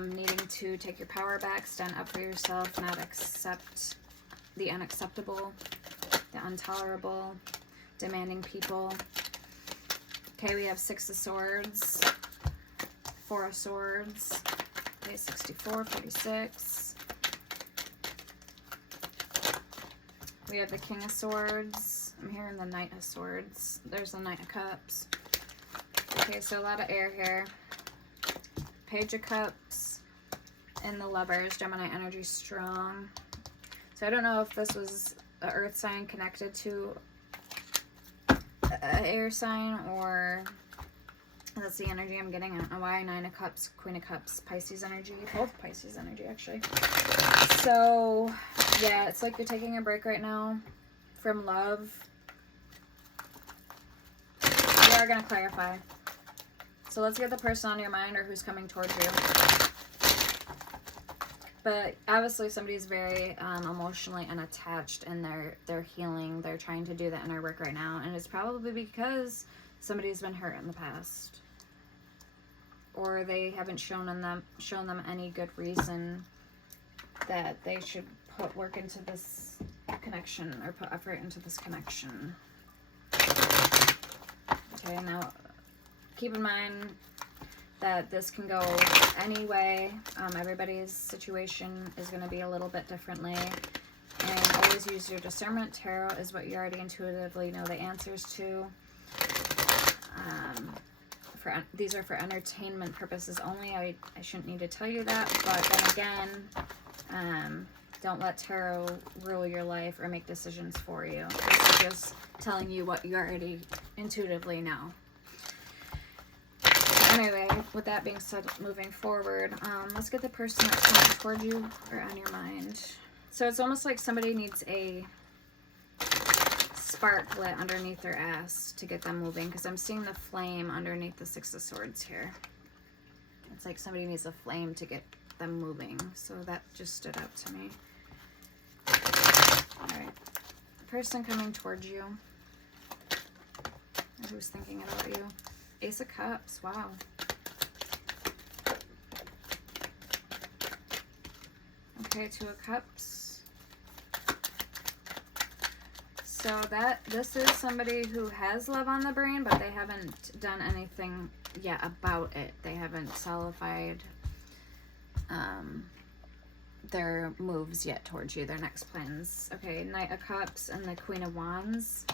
Needing to take your power back, stand up for yourself, not accept the unacceptable, the intolerable, demanding people. Okay, we have Six of Swords, Four of Swords, okay, 64, 46. We have the King of Swords. I'm hearing the Knight of Swords. There's the Knight of Cups. Okay, so a lot of air here. Page of Cups and the Lovers. Gemini energy strong. So I don't know if this was an earth sign connected to an air sign, or that's the energy I'm getting. I don't know why. Nine of Cups, Queen of Cups, Pisces energy. Both Pisces energy, actually. So, yeah, it's like you're taking a break right now from love. We are going to clarify. So let's get the person on your mind or who's coming towards you. But obviously somebody's very emotionally unattached, and they're healing. They're trying to do the inner work right now, and it's probably because somebody's been hurt in the past, or they haven't shown them any good reason that they should put work into this connection or put effort into this connection. Okay, now keep in mind that this can go any way. Everybody's situation is going to be a little bit differently. And always use your discernment. Tarot is what you already intuitively know the answers to. These are for entertainment purposes only. I shouldn't need to tell you that. But then again, don't let tarot rule your life or make decisions for you. This is just telling you what you already intuitively know. Anyway, with that being said, moving forward, let's get the person that's coming toward you or on your mind. So it's almost like somebody needs a spark lit underneath their ass to get them moving, because I'm seeing the flame underneath the Six of Swords here. It's like somebody needs a flame to get them moving. So that just stood out to me. Alright. Person coming towards you. Or who's thinking about you. Ace of Cups. Wow. Okay, Two of Cups. So this is somebody who has love on the brain, but they haven't done anything yet about it. They haven't solidified their moves yet towards you, their next plans. Okay, Knight of Cups and the Queen of Wands.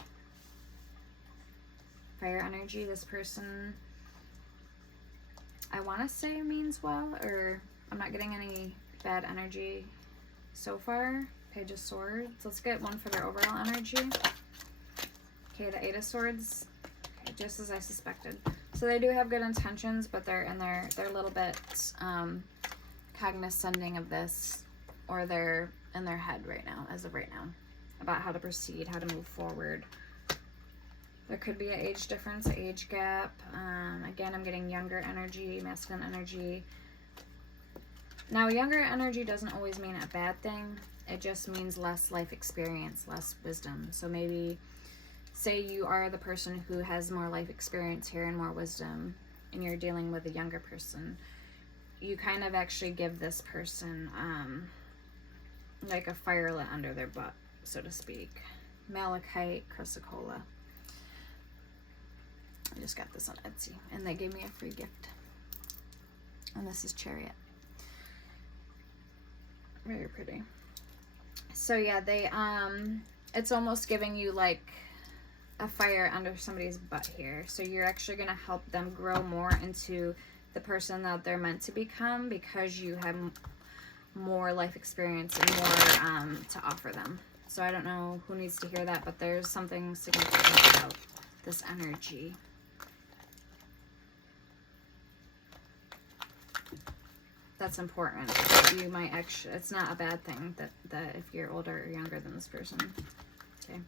Fire energy. This person, I want to say means well, or I'm not getting any bad energy so far. Page of Swords. Let's get one for their overall energy. Okay, the Eight of Swords. Okay, just as I suspected. So they do have good intentions, but they're a little bit cognizant of this, or they're in their head right now, as of right now, about how to proceed, how to move forward. There could be an age difference, an age gap. Again, I'm getting younger energy, masculine energy. Now, younger energy doesn't always mean a bad thing. It just means less life experience, less wisdom. So maybe, say you are the person who has more life experience here and more wisdom, and you're dealing with a younger person. You kind of actually give this person like a fire lit under their butt, so to speak. Malachite Chrysocolla. I just got this on Etsy, and they gave me a free gift. And this is Chariot. Very pretty. So yeah, they it's almost giving you like a fire under somebody's butt here. So you're actually gonna help them grow more into the person that they're meant to become, because you have more life experience and more to offer them. So I don't know who needs to hear that, but there's something significant about this energy. That's important. You might actually, it's not a bad thing that if you're older or younger than this person. Okay.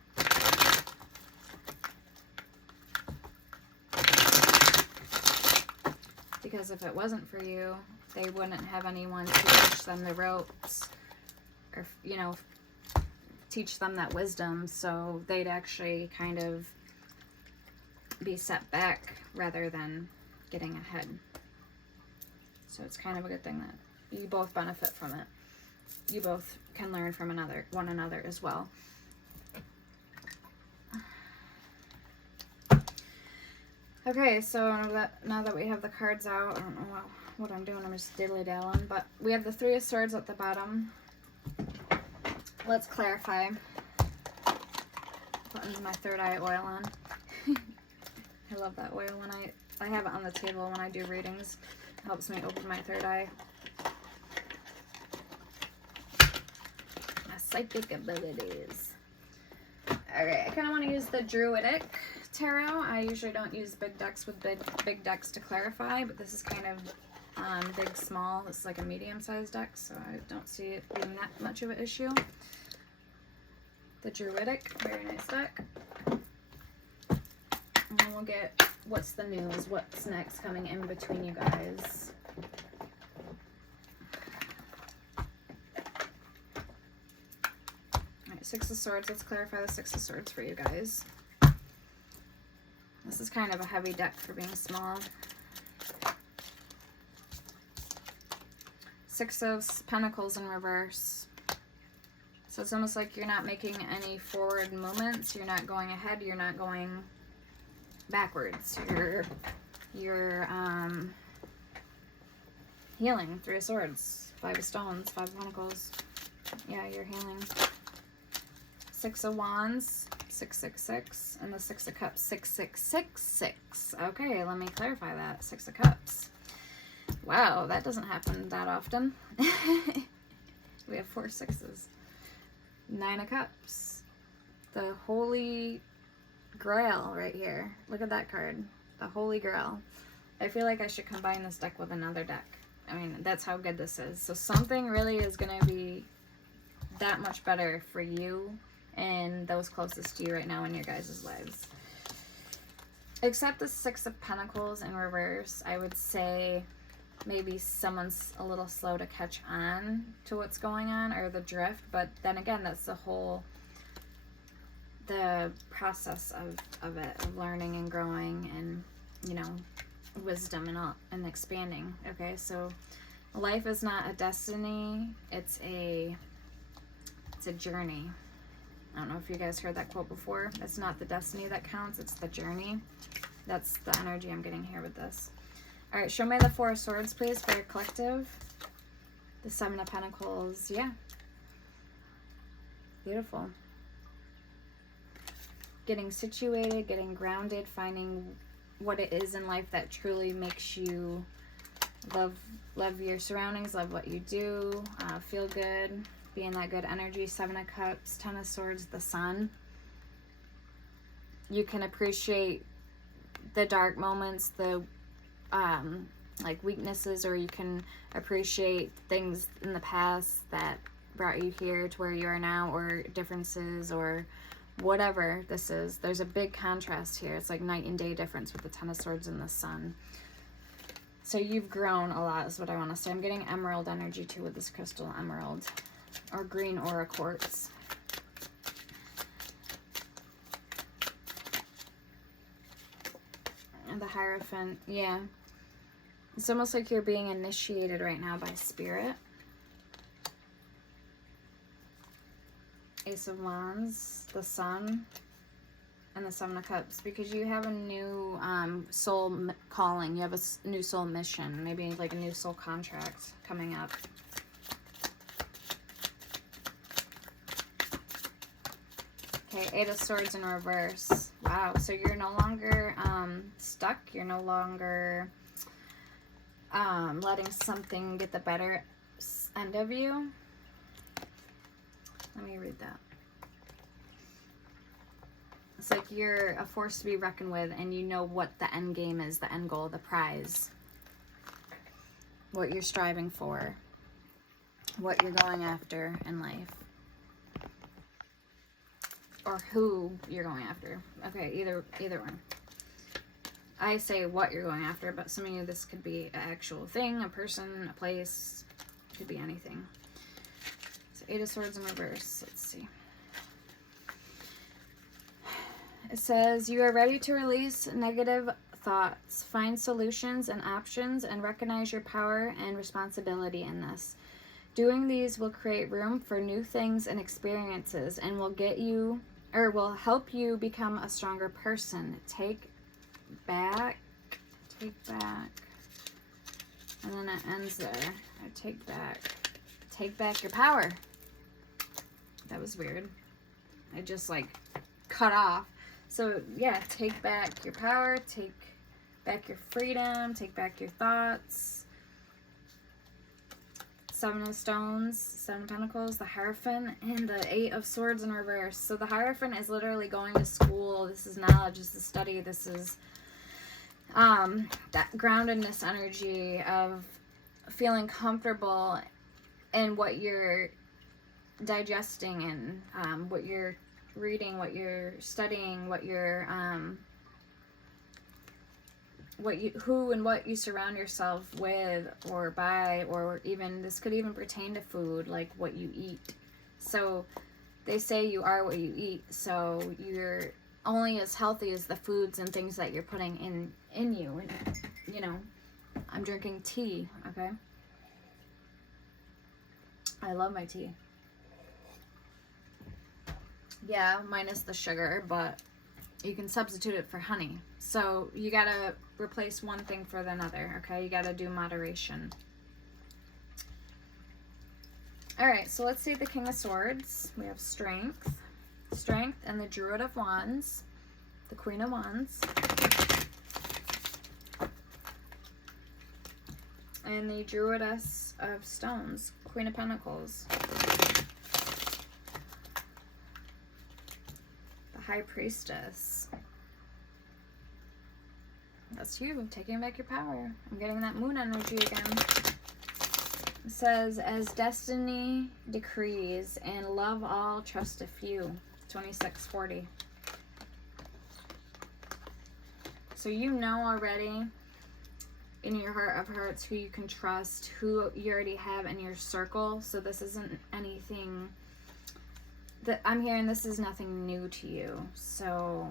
Because if it wasn't for you, they wouldn't have anyone to teach them the ropes, or, you know, teach them that wisdom. So they'd actually kind of be set back rather than getting ahead. So it's kind of a good thing that you both benefit from it. You both can learn from one another as well. Okay, so now that we have the cards out, I don't know what I'm doing. I'm just diddly-dallying. But we have the Three of Swords at the bottom. Let's clarify. Putting my third eye oil on. I love that oil when I have it on the table when I do readings. It helps me open my third eye. My psychic abilities. Alright, I kind of want to use the Druidic Tarot. I usually don't use big decks with big decks to clarify, but this is kind of big, small. This is like a medium-sized deck, so I don't see it being that much of an issue. The Druidic, very nice deck. And then we'll get what's the news, what's next coming in between you guys. Alright, Six of Swords. Let's clarify the Six of Swords for you guys. This is kind of a heavy deck for being small. Six of Pentacles in reverse. So it's almost like you're not making any forward movements. You're not going ahead. You're not going backwards. You're healing. Three of Swords. Five of Stones. Five of Pentacles. Yeah, you're healing. Six of Wands. 666, and the Six of Cups, 6666. Okay, let me clarify that. Six of Cups. Wow, that doesn't happen that often. We have 4 sixes. Nine of Cups. The Holy Grail right here. Look at that card. The Holy Grail. I feel like I should combine this deck with another deck. I mean, that's how good this is. So something really is going to be that much better for you and those closest to you right now in your guys' lives. Except the Six of Pentacles in reverse, I would say maybe someone's a little slow to catch on to what's going on, or the drift. But then again, that's the process of it, of learning and growing and, you know, wisdom and all, and expanding. Okay, so life is not a destiny, it's a journey. I don't know if you guys heard that quote before. It's not the destiny that counts, it's the journey. That's the energy I'm getting here with this. All right, show me the Four of Swords, please, for your collective. The Seven of Pentacles, yeah. Beautiful. Getting situated, getting grounded, finding what it is in life that truly makes you love your surroundings, love what you do, feel good, be in that good energy. Seven of Cups, Ten of Swords, the Sun. You can appreciate the dark moments, the like weaknesses, or you can appreciate things in the past that brought you here to where you are now, or differences, or whatever this is. There's a big contrast here. It's like night and day difference with the Ten of Swords and the Sun. So you've grown a lot is what I want to say. I'm getting emerald energy too with this crystal, emerald, or green aura quartz. And the Hierophant, yeah. It's almost like you're being initiated right now by spirit. Ace of Wands, the Sun, and the Seven of Cups, because you have a new soul calling. You have a new soul mission, maybe like a new soul contract coming up. Okay, Eight of Swords in reverse. Wow, so you're no longer stuck. You're no longer letting something get the better end of you. Let me read that. It's like you're a force to be reckoned with, and you know what the end game is, the end goal, the prize. What you're striving for. What you're going after in life. Or who you're going after. Okay, either one. I say what you're going after, but some of you, this could be an actual thing, a person, a place. It could be anything. So Eight of Swords in reverse. Let's see. It says, you are ready to release negative thoughts, find solutions and options, and recognize your power and responsibility in this. Doing these will create room for new things and experiences, and will will help you become a stronger person. Take back, and then it ends there. Take back your power. That was weird. I just like cut off. So yeah, take back your power, take back your freedom, take back your thoughts. Seven of Stones, Seven of Pentacles, the Hierophant, and the Eight of Swords in reverse. So the Hierophant is literally going to school. This is knowledge, this is study, this is that groundedness energy of feeling comfortable in what you're digesting and what you're reading, what you're studying, what you're who and what you surround yourself with or by, or even this could even pertain to food, like what you eat. So they say you are what you eat, so you're only as healthy as the foods and things that you're putting in you. And you know, I'm drinking tea, okay? I love my tea. Yeah, minus the sugar, but you can substitute it for honey. So you gotta replace one thing for another, okay? You gotta do moderation. All right, so let's see the King of Swords. We have Strength, and the Druid of Wands, the Queen of Wands, and the Druidess of Stones, Queen of Pentacles. High Priestess. That's you, taking back your power. I'm getting that moon energy again. It says, as destiny decrees, and love all, trust a few. 2640. So you know already in your heart of hearts, who you can trust, who you already have in your circle. So this isn't anything that I'm hearing. This is nothing new to you. So,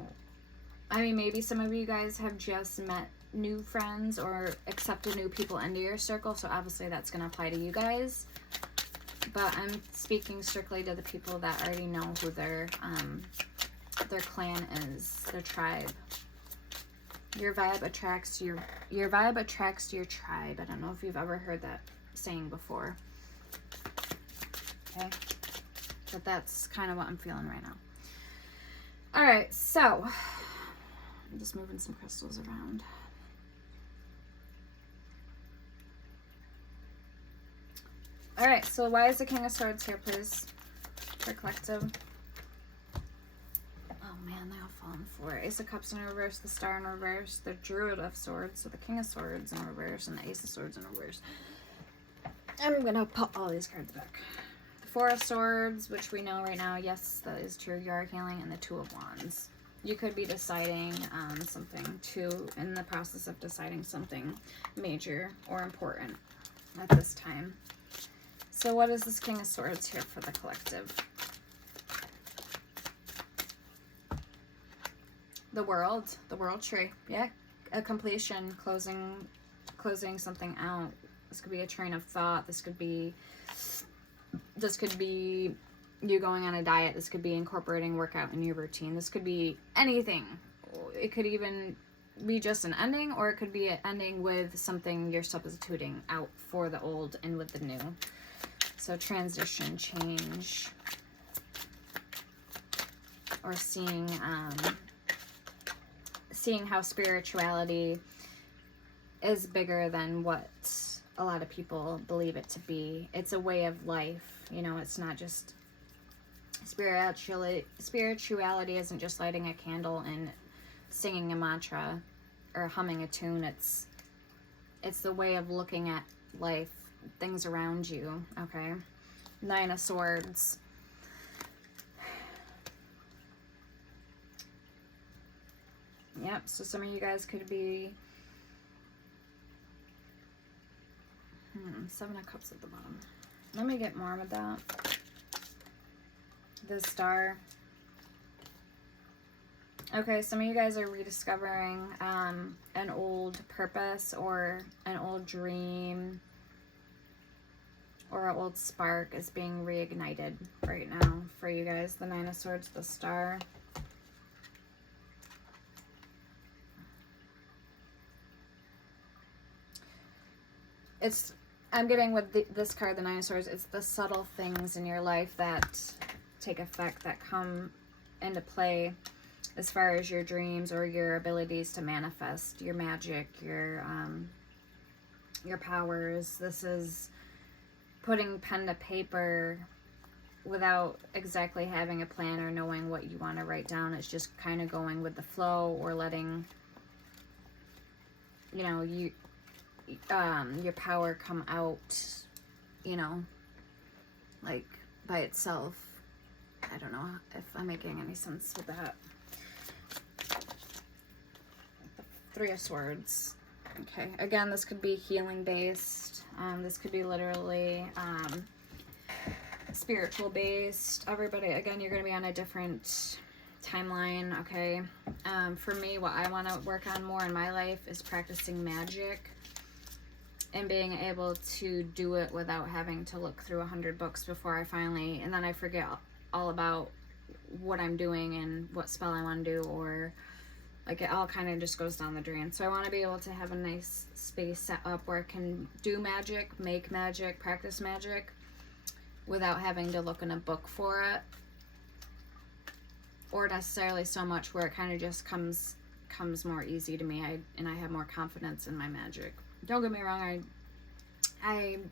I mean, maybe some of you guys have just met new friends or accepted new people into your circle. So obviously that's going to apply to you guys. But I'm speaking strictly to the people that already know who their clan is, their tribe. Your vibe attracts your tribe. I don't know if you've ever heard that saying before. Okay. But that's kind of what I'm feeling right now. Alright, so I'm just moving some crystals around. Alright, so why is the King of Swords here, please? For collective. Oh man, they all fall on the floor. Ace of Cups in reverse, the Star in reverse, the Druid of Swords, so the King of Swords in reverse, and the Ace of Swords in reverse. I'm gonna put all these cards back. The Four of Swords, which we know right now, yes, that is true, you are healing, and the Two of Wands. You could be deciding something too, in the process of deciding something major or important at this time. So what is this King of Swords here for the collective? The world tree. Yeah, a completion, closing something out. This could be a train of thought. This could be you going on a diet. This could be incorporating workout in your routine. This could be anything. It could even be just an ending, or it could be an ending with something you're substituting out for the old and with the new. So transition, change, or seeing how spirituality is bigger than what a lot of people believe it to be. It's a way of life, you know. It's not just spirituality isn't just lighting a candle and singing a mantra or humming a tune. It's the way of looking at life, things around you. Okay, Nine of Swords. Yep, so some of you guys could be Seven of Cups at the bottom. Let me get more with that. The Star. Okay, some of you guys are rediscovering an old purpose or an old dream, or an old spark is being reignited right now for you guys. The Nine of Swords, the Star. I'm getting with this card, the Nine of Swords, it's the subtle things in your life that take effect, that come into play as far as your dreams or your abilities to manifest your magic, your powers. This is putting pen to paper without exactly having a plan or knowing what you want to write down. It's just kind of going with the flow, or letting, you know, your power come out, you know, like by itself. I don't know if I'm making any sense with that. The Three of Swords. Okay, again, this could be healing based. This could be literally spiritual based. Everybody, again, you're going to be on a different timeline. Okay, for me, what I want to work on more in my life is practicing magic and being able to do it without having to look through 100 books before I finally, and then I forget all about what I'm doing and what spell I want to do, or like it all kind of just goes down the drain. So I want to be able to have a nice space set up where I can do magic, make magic, practice magic without having to look in a book for it, or necessarily so much where it kind of just comes more easy to me. And I have more confidence in my magic. Don't get me wrong, I'm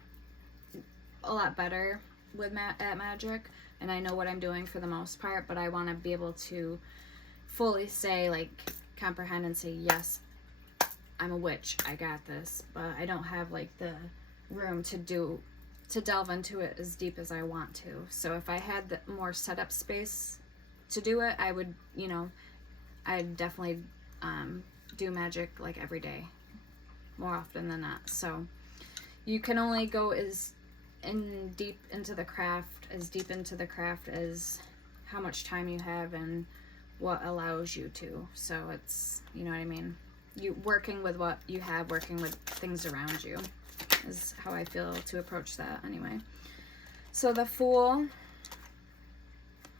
a lot better with at magic, and I know what I'm doing for the most part, but I want to be able to fully say, like, comprehend and say, yes, I'm a witch, I got this, but I don't have like the room to delve into it as deep as I want to. So if I had the more setup space to do it, I would, you know, I'd definitely do magic like every day, more often than not. So you can only go as deep into the craft as how much time you have and what allows you to. So it's, you know what I mean? You working with what you have, working with things around you is how I feel to approach that anyway. So the Fool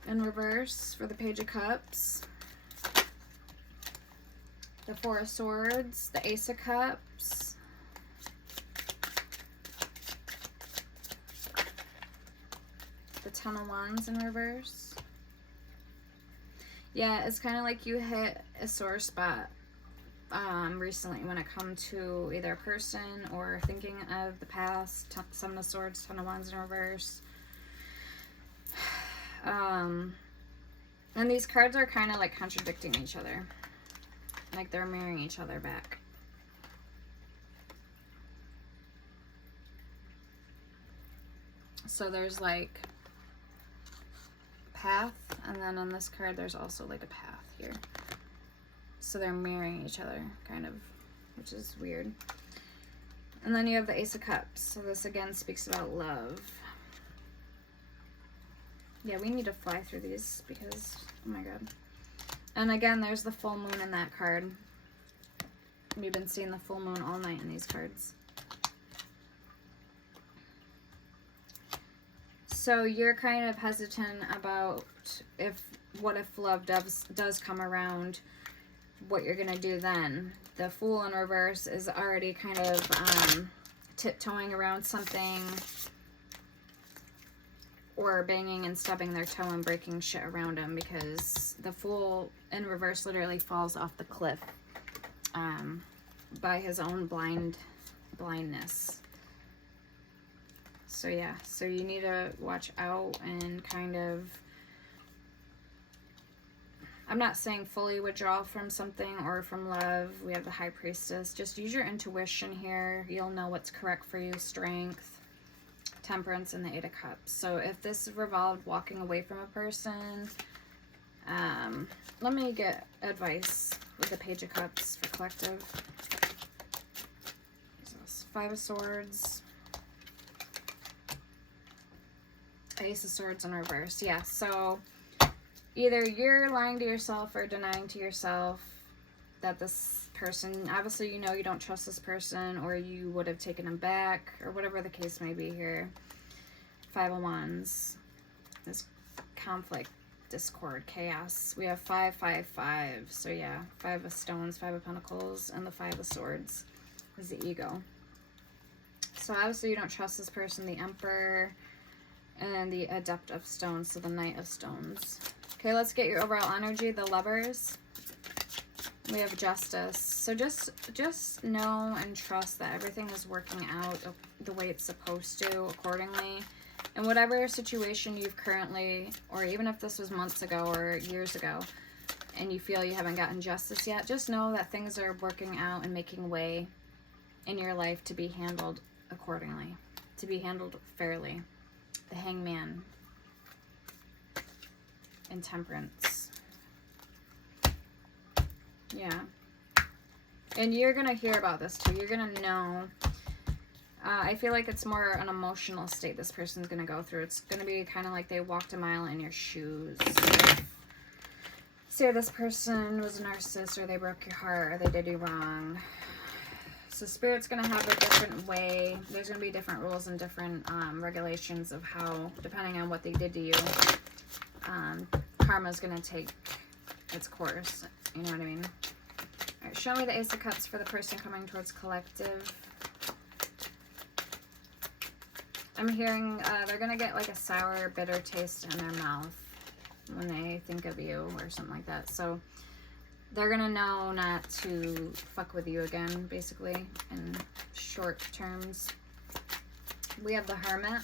in reverse for the Page of Cups, the Four of Swords, the Ace of Cups, the Ten of Wands in reverse. Yeah, it's kind of like you hit a sore spot recently when it comes to either a person or thinking of the past. Seven of Swords, Ten of Wands in reverse. And these cards are kind of like contradicting each other. Like they're mirroring each other back. So there's like path, and then on this card there's also like a path here. So they're mirroring each other, kind of, which is weird. And then you have the Ace of Cups. So this again speaks about love. Yeah, we need to fly through these because, oh my god. And again, there's the full moon in that card. We've been seeing the full moon all night in these cards. So you're kind of hesitant about what if love does come around, what you're gonna do then. The Fool in reverse is already kind of tiptoeing around something, or banging and stubbing their toe and breaking shit around them, because the Fool in reverse literally falls off the cliff by his own blindness. So yeah, so you need to watch out and kind of, I'm not saying fully withdraw from something or from love. We have the High Priestess. Just use your intuition here. You'll know what's correct for you. Strength, Temperance, and the Eight of Cups. So if this revolved walking away from a person, let me get advice with the Page of Cups for collective. Five of Swords, Ace of Swords in reverse. Yeah, so either you're lying to yourself or denying to yourself that this person, obviously you know you don't trust this person, or you would have taken him back, or whatever the case may be here. Five of Wands, this conflict, discord, chaos. We have 5, 5, 5. So yeah, Five of Stones, Five of Pentacles, and the Five of Swords is the ego. So obviously you don't trust this person, the Emperor, and the Adept of Stones, so the Knight of Stones. Okay, let's get your overall energy. The Lovers. We have Justice. So just know and trust that everything is working out the way it's supposed to, accordingly. And whatever situation you've currently, or even if this was months ago or years ago, and you feel you haven't gotten justice yet, just know that things are working out and making way in your life to be handled accordingly, to be handled fairly. The Hangman and Temperance. Yeah. And you're going to hear about this too. You're going to know. I feel like it's more an emotional state this person's going to go through. It's going to be kind of like they walked a mile in your shoes. Say this person was a narcissist, or they broke your heart, or they did you wrong. So Spirit's going to have a different way. There's going to be different rules and different regulations of how, depending on what they did to you, karma's going to take its course. You know what I mean? All right, show me the Ace of Cups for the person coming towards collective. I'm hearing they're going to get like a sour, bitter taste in their mouth when they think of you or something like that. So they're going to know not to fuck with you again, basically, in short terms. We have the Hermit.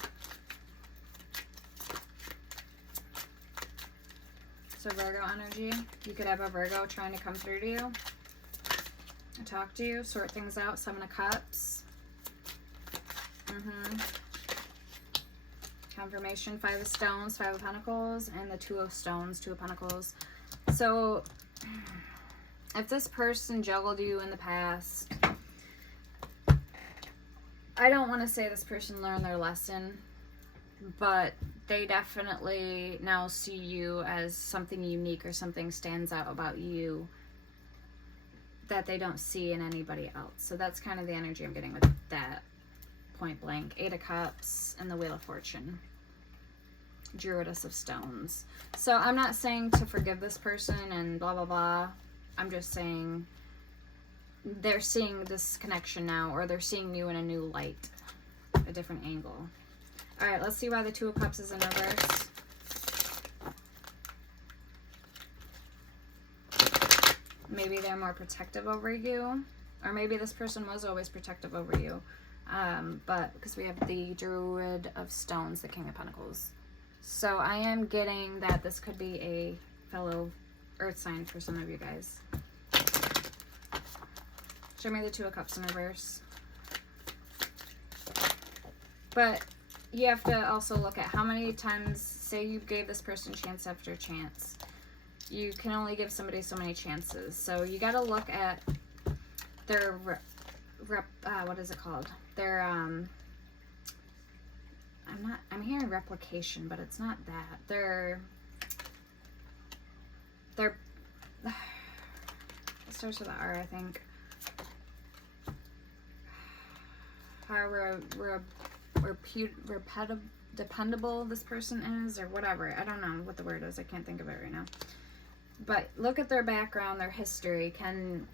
So Virgo energy. You could have a Virgo trying to come through to you, talk to you, sort things out. Seven of Cups. Confirmation. Five of Stones, Five of Pentacles, and the Two of Stones, Two of Pentacles. So if this person juggled you in the past, I don't want to say this person learned their lesson, but they definitely now see you as something unique or something stands out about you that they don't see in anybody else. So that's kind of the energy I'm getting with that, point blank. 8 of Cups and the Wheel of Fortune. Druidess of Stones. So I'm not saying to forgive this person and blah, blah, blah. I'm just saying they're seeing this connection now, or they're seeing you in a new light, a different angle. All right, let's see why the 2 of Cups is in reverse. Maybe they're more protective over you, or maybe this person was always protective over you. But because we have the Druid of Stones, the King of Pentacles. So I am getting that this could be a fellow earth sign for some of you guys. Show me the 2 of Cups in reverse. But you have to also look at how many times, say you gave this person chance after chance. You can only give somebody so many chances. So you got to look at their, what is it called? Their, I'm hearing replication, but it's not that. Their, it starts with an R, I think. How dependable this person is, or whatever. I don't know what the word is. I can't think of it right now. But look at their background, their history. Can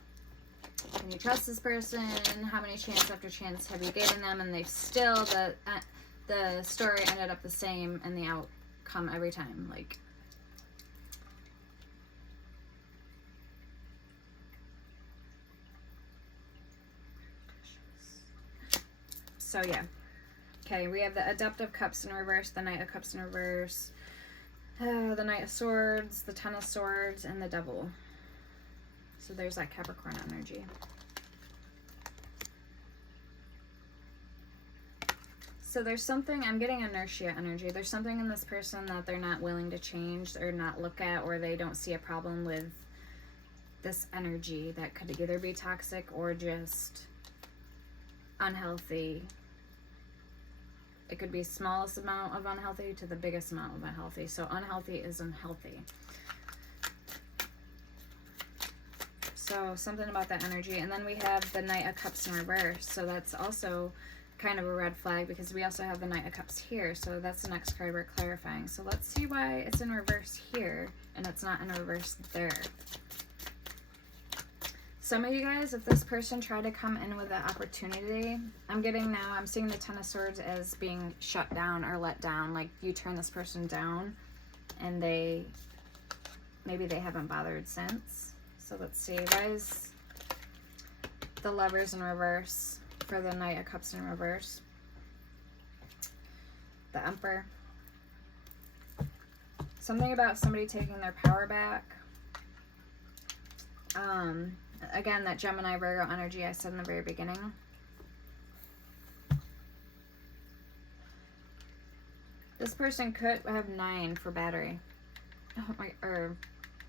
you trust this person? How many chance after chance have you given them? And they've still, the story ended up the same and the outcome every time. Like, so yeah. Okay, we have the Adept of Cups in reverse, the Knight of Cups in reverse, the Knight of Swords, the Ten of Swords, and the Devil. So there's that Capricorn energy. So there's something, I'm getting inertia energy. There's something in this person that they're not willing to change or not look at, or they don't see a problem with this energy that could either be toxic or just unhealthy. It could be smallest amount of unhealthy to the biggest amount of unhealthy. So unhealthy is unhealthy. So something about that energy. And then we have the Knight of Cups in reverse. So that's also kind of a red flag, because we also have the Knight of Cups here. So that's the next card we're clarifying. So let's see why it's in reverse here and it's not in reverse there. Some of you guys, if this person tried to come in with an opportunity, I'm seeing the Ten of Swords as being shut down or let down. Like, you turn this person down and maybe they haven't bothered since. So let's see, why is the Lovers in reverse for the Knight of Cups in reverse? The Emperor. Something about somebody taking their power back. Again, that Gemini, Virgo energy I said in the very beginning. This person could have 9 for battery.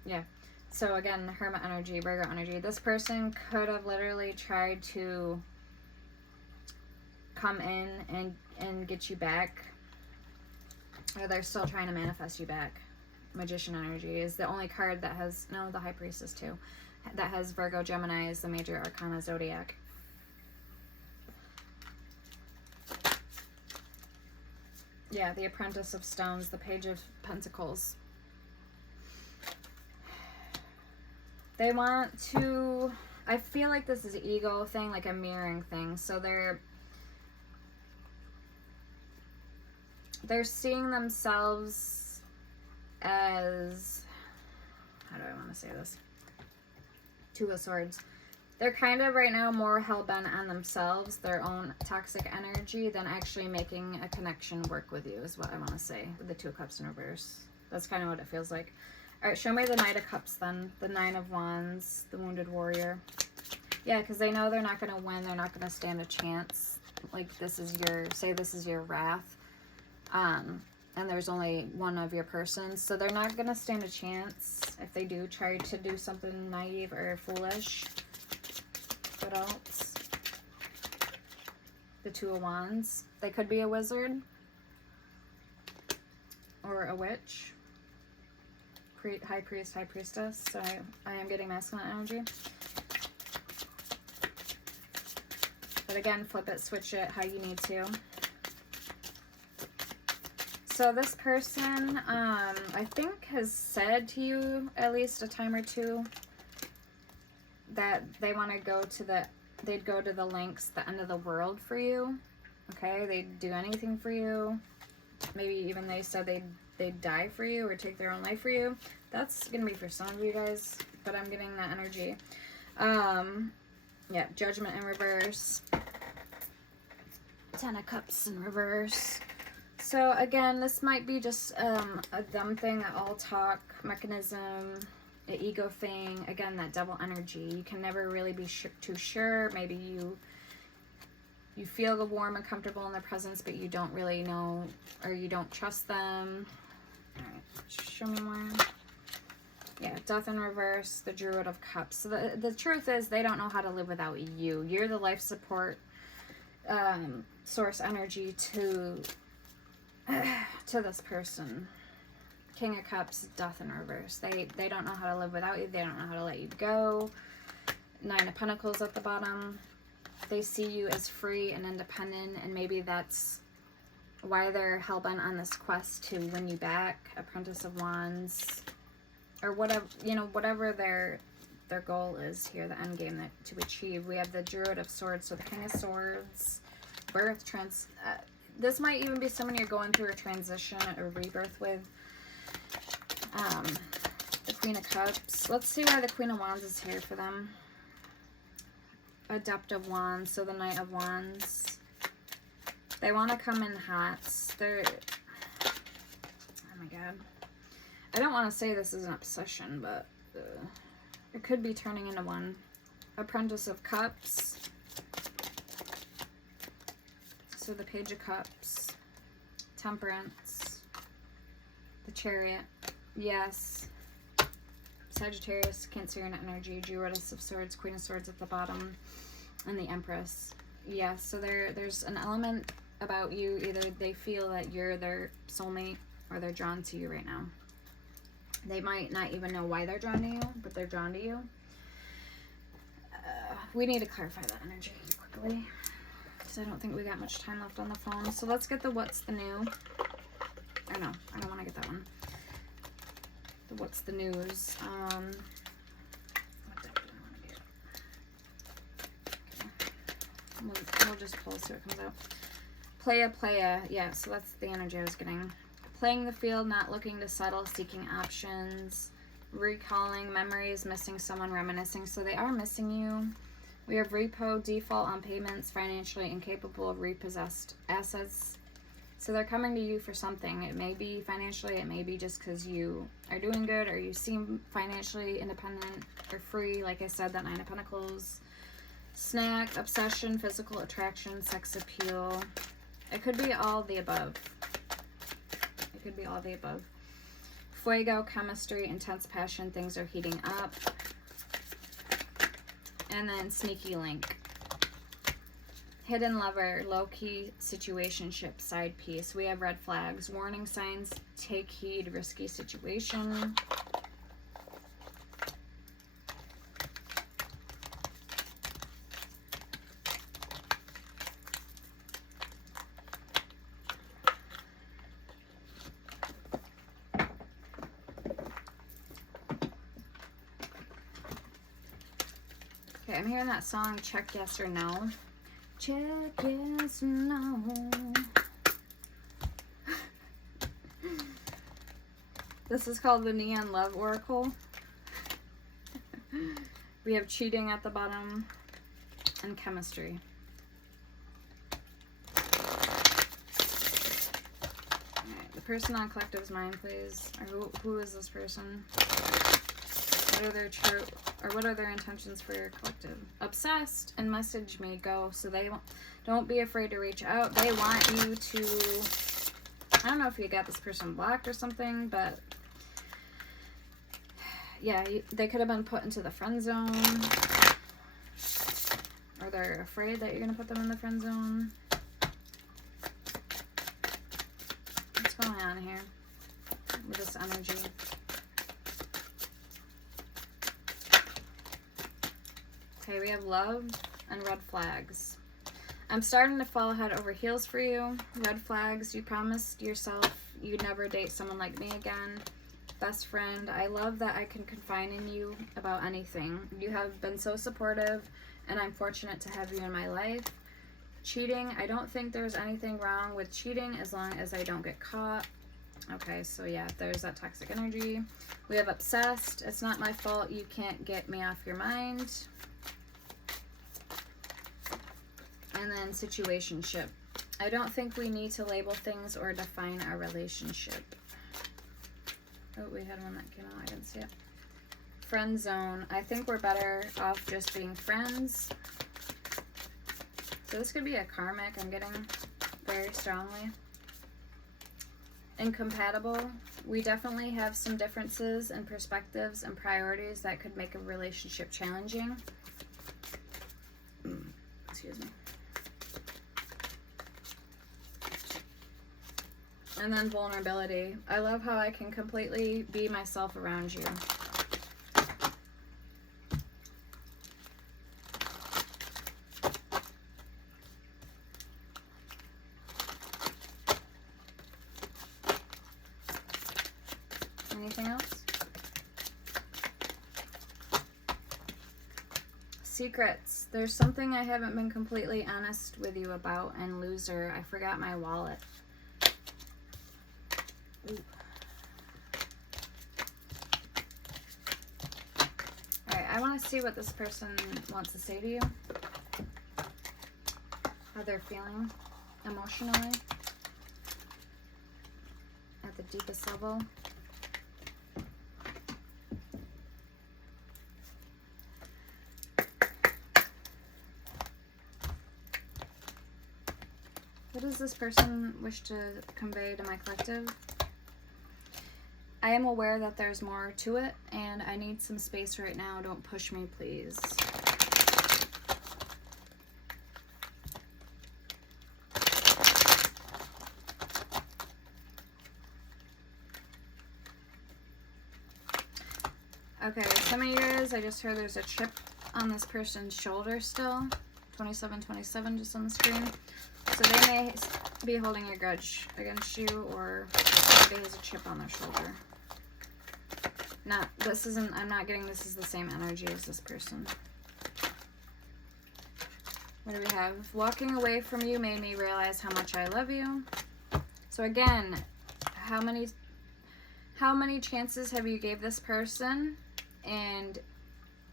Yeah. So again, Hermit energy, Virgo energy. This person could have literally tried to come in and get you back. Or they're still trying to manifest you back. Magician energy is the only card that has, no, the High Priestess too, that has Virgo, Gemini as the major arcana zodiac. Yeah, the Apprentice of Stones, the Page of Pentacles. They want to, I feel like this is an ego thing, like a mirroring thing. So they're seeing themselves as, how do I want to say this? 2 of Swords. They're kind of right now more hell-bent on themselves, their own toxic energy, than actually making a connection work with you, is what I want to say, with the 2 of Cups in reverse. That's kind of what it feels like. All right, show me the Knight of Cups then. The 9 of Wands, the Wounded Warrior. Yeah, because they know they're not going to win. They're not going to stand a chance. Like, this is your wrath. And there's only one of your persons. So they're not going to stand a chance if they do try to do something naive or foolish. What else? the Two of Wands. They could be a wizard or a witch. High priest, high priestess. So I am getting masculine energy. But again, flip it, switch it how you need to. So this person, I think, has said to you at least a time or two that they want to go to they'd go to the lengths, the end of the world for you. Okay, they'd do anything for you. Maybe even they said they'd die for you or take their own life for you. That's gonna be for some of you guys, but I'm getting that energy. Yeah, Judgment in reverse. 10 of Cups in reverse. So again, this might be just a them thing, an all talk mechanism, an ego thing. Again, that Devil energy. You can never really be too sure. Maybe you feel warm and comfortable in their presence, but you don't really know, or you don't trust them. All right, show me more. Yeah, Death in reverse, the Druid of Cups. So the truth is, they don't know how to live without you. You're the life support source energy to this person. King of Cups, Death in reverse. They don't know how to live without you. They don't know how to let you go. 9 of Pentacles at the bottom. They see you as free and independent, and maybe that's why they're hell-bent on this quest to win you back. Apprentice of Wands, or whatever, you know, whatever their goal is here, the end game to achieve. We have the Druid of Swords, so the King of Swords, birth, this might even be someone you're going through a transition or rebirth with. The Queen of Cups. Let's see why the Queen of Wands is here for them. Adept of Wands, so the Knight of Wands. They want to come in hot. Oh my god. I don't want to say this is an obsession, but it could be turning into one. Apprentice of Cups. So the Page of Cups. Temperance. The Chariot. Yes. Sagittarius, Cancerian energy, Druidess of Swords, Queen of Swords at the bottom, and the Empress. Yes, so there's an element about you, either they feel that you're their soulmate or they're drawn to you right now. They might not even know why they're drawn to you, but they're drawn to you. We need to clarify that energy quickly, because I don't think we got much time left on the phone. So let's get the What's the New. Or no, I don't want to get that one. The What's the News. What deck do I want to get? Okay. We'll just pull so it comes out. Playa. Yeah, so that's the energy I was getting. Playing the field, not looking to settle, seeking options, recalling memories, missing someone, reminiscing. So they are missing you. We have repo, default on payments, financially incapable of repossessed assets. So they're coming to you for something. It may be financially, it may be just because you are doing good, or you seem financially independent or free. Like I said, that 9 of Pentacles. Snack, obsession, physical attraction, sex appeal. It could be all the above. It could be all the above. Fuego, chemistry, intense passion, things are heating up. And then sneaky link. Hidden lover, low-key situationship, side piece. We have red flags, warning signs, take heed, risky situation. Okay, I'm hearing that song, Check Yes or No. Check yes or no. This is called the Neon Love Oracle. We have cheating at the bottom and chemistry. Alright, the person on Collective's mind, please. Or who is this person? What are their what are their intentions for your collective? Obsessed, and message me, go. So they don't be afraid to reach out. They want you to, I don't know if you got this person blocked or something, but yeah, they could have been put into the friend zone, or they're afraid that you're going to put them in the friend zone. What's going on here with this energy? Okay, we have love and red flags. I'm starting to fall head over heels for you. Red flags, you promised yourself you'd never date someone like me again. Best friend, I love that I can confide in you about anything. You have been so supportive, and I'm fortunate to have you in my life. Cheating, I don't think there's anything wrong with cheating as long as I don't get caught. Okay, so yeah, there's that toxic energy. We have obsessed. It's not my fault you can't get me off your mind. And then situationship. I don't think we need to label things or define our relationship. Oh, we had one that came out. I didn't see it. Friend zone. I think we're better off just being friends. So this could be a karmic. I'm getting very strongly. Incompatible. We definitely have some differences in perspectives and priorities that could make a relationship challenging. Excuse me. And then vulnerability. I love how I can completely be myself around you. Anything else? Secrets. There's something I haven't been completely honest with you about, and loser, I forgot my wallet. Ooh. Alright, I want to see what this person wants to say to you. How they're feeling emotionally at the deepest level. What does this person wish to convey to my collective? I am aware that there's more to it, and I need some space right now. Don't push me, please. Okay, some of yours, I just heard there's a chip on this person's shoulder still. 2727 just on the screen. So they may be holding a grudge against you, or somebody has a chip on their shoulder. I'm not getting this is the same energy as this person. What do we have? Walking away from you made me realize how much I love you. So again, how many chances have you gave this person? And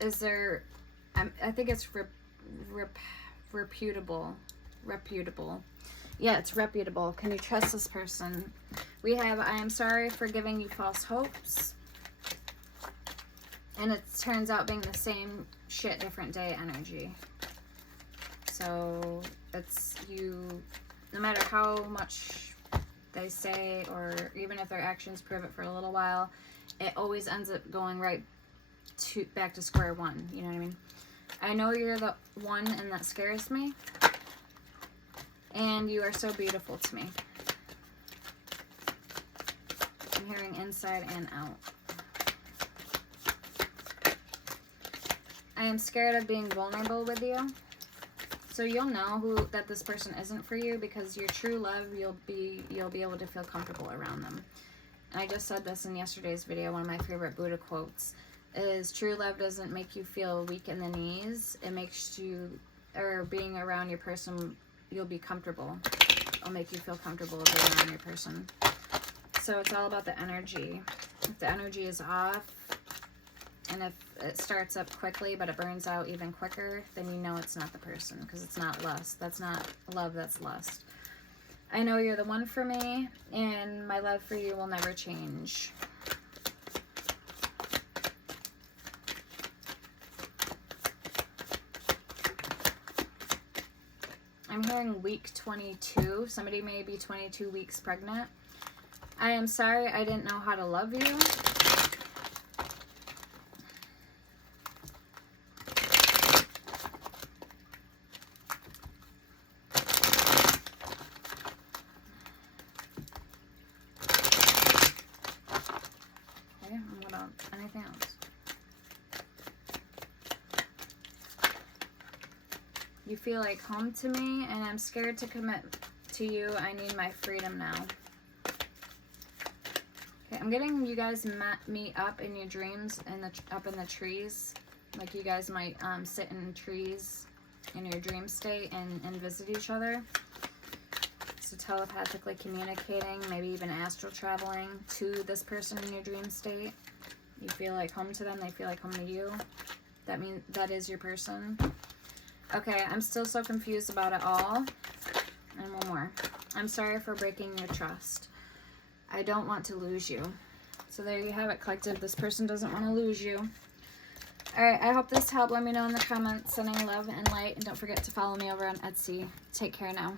is there, I think it's reputable. Yeah, it's reputable. Can you trust this person? We have, I am sorry for giving you false hopes. And it turns out being the same shit, different day energy. So it's you, no matter how much they say, or even if their actions prove it for a little while, it always ends up going back to square one. You know what I mean? I know you're the one, and that scares me. And you are so beautiful to me. I'm hearing inside and out. I am scared of being vulnerable with you. So you'll know that this person isn't for you, because your true love, you'll be able to feel comfortable around them. And I just said this in yesterday's video. One of my favorite Buddha quotes is, true love doesn't make you feel weak in the knees. It makes you, or being around your person, you'll be comfortable. It'll make you feel comfortable being around your person. So it's all about the energy. If the energy is off, and if it starts up quickly but it burns out even quicker, then you know it's not the person, because it's not lust. That's not love, that's lust. I know you're the one for me, and my love for you will never change. I'm hearing week 22. Somebody may be 22 weeks pregnant. I am sorry I didn't know how to love you. anything else. You feel like home to me, and I'm scared to commit to you. I need my freedom now. Okay, I'm getting you guys meet up in your dreams and up in the trees. Like you guys might sit in trees in your dream state and visit each other. So telepathically communicating, maybe even astral traveling to this person in your dream state. You feel like home to them, they feel like home to you. That means that is your person. Okay, I'm still so confused about it all. And one more. I'm sorry for breaking your trust. I don't want to lose you. So there you have it, collective. This person doesn't want to lose you. Alright, I hope this helped. Let me know in the comments. Sending love and light. And don't forget to follow me over on Etsy. Take care now.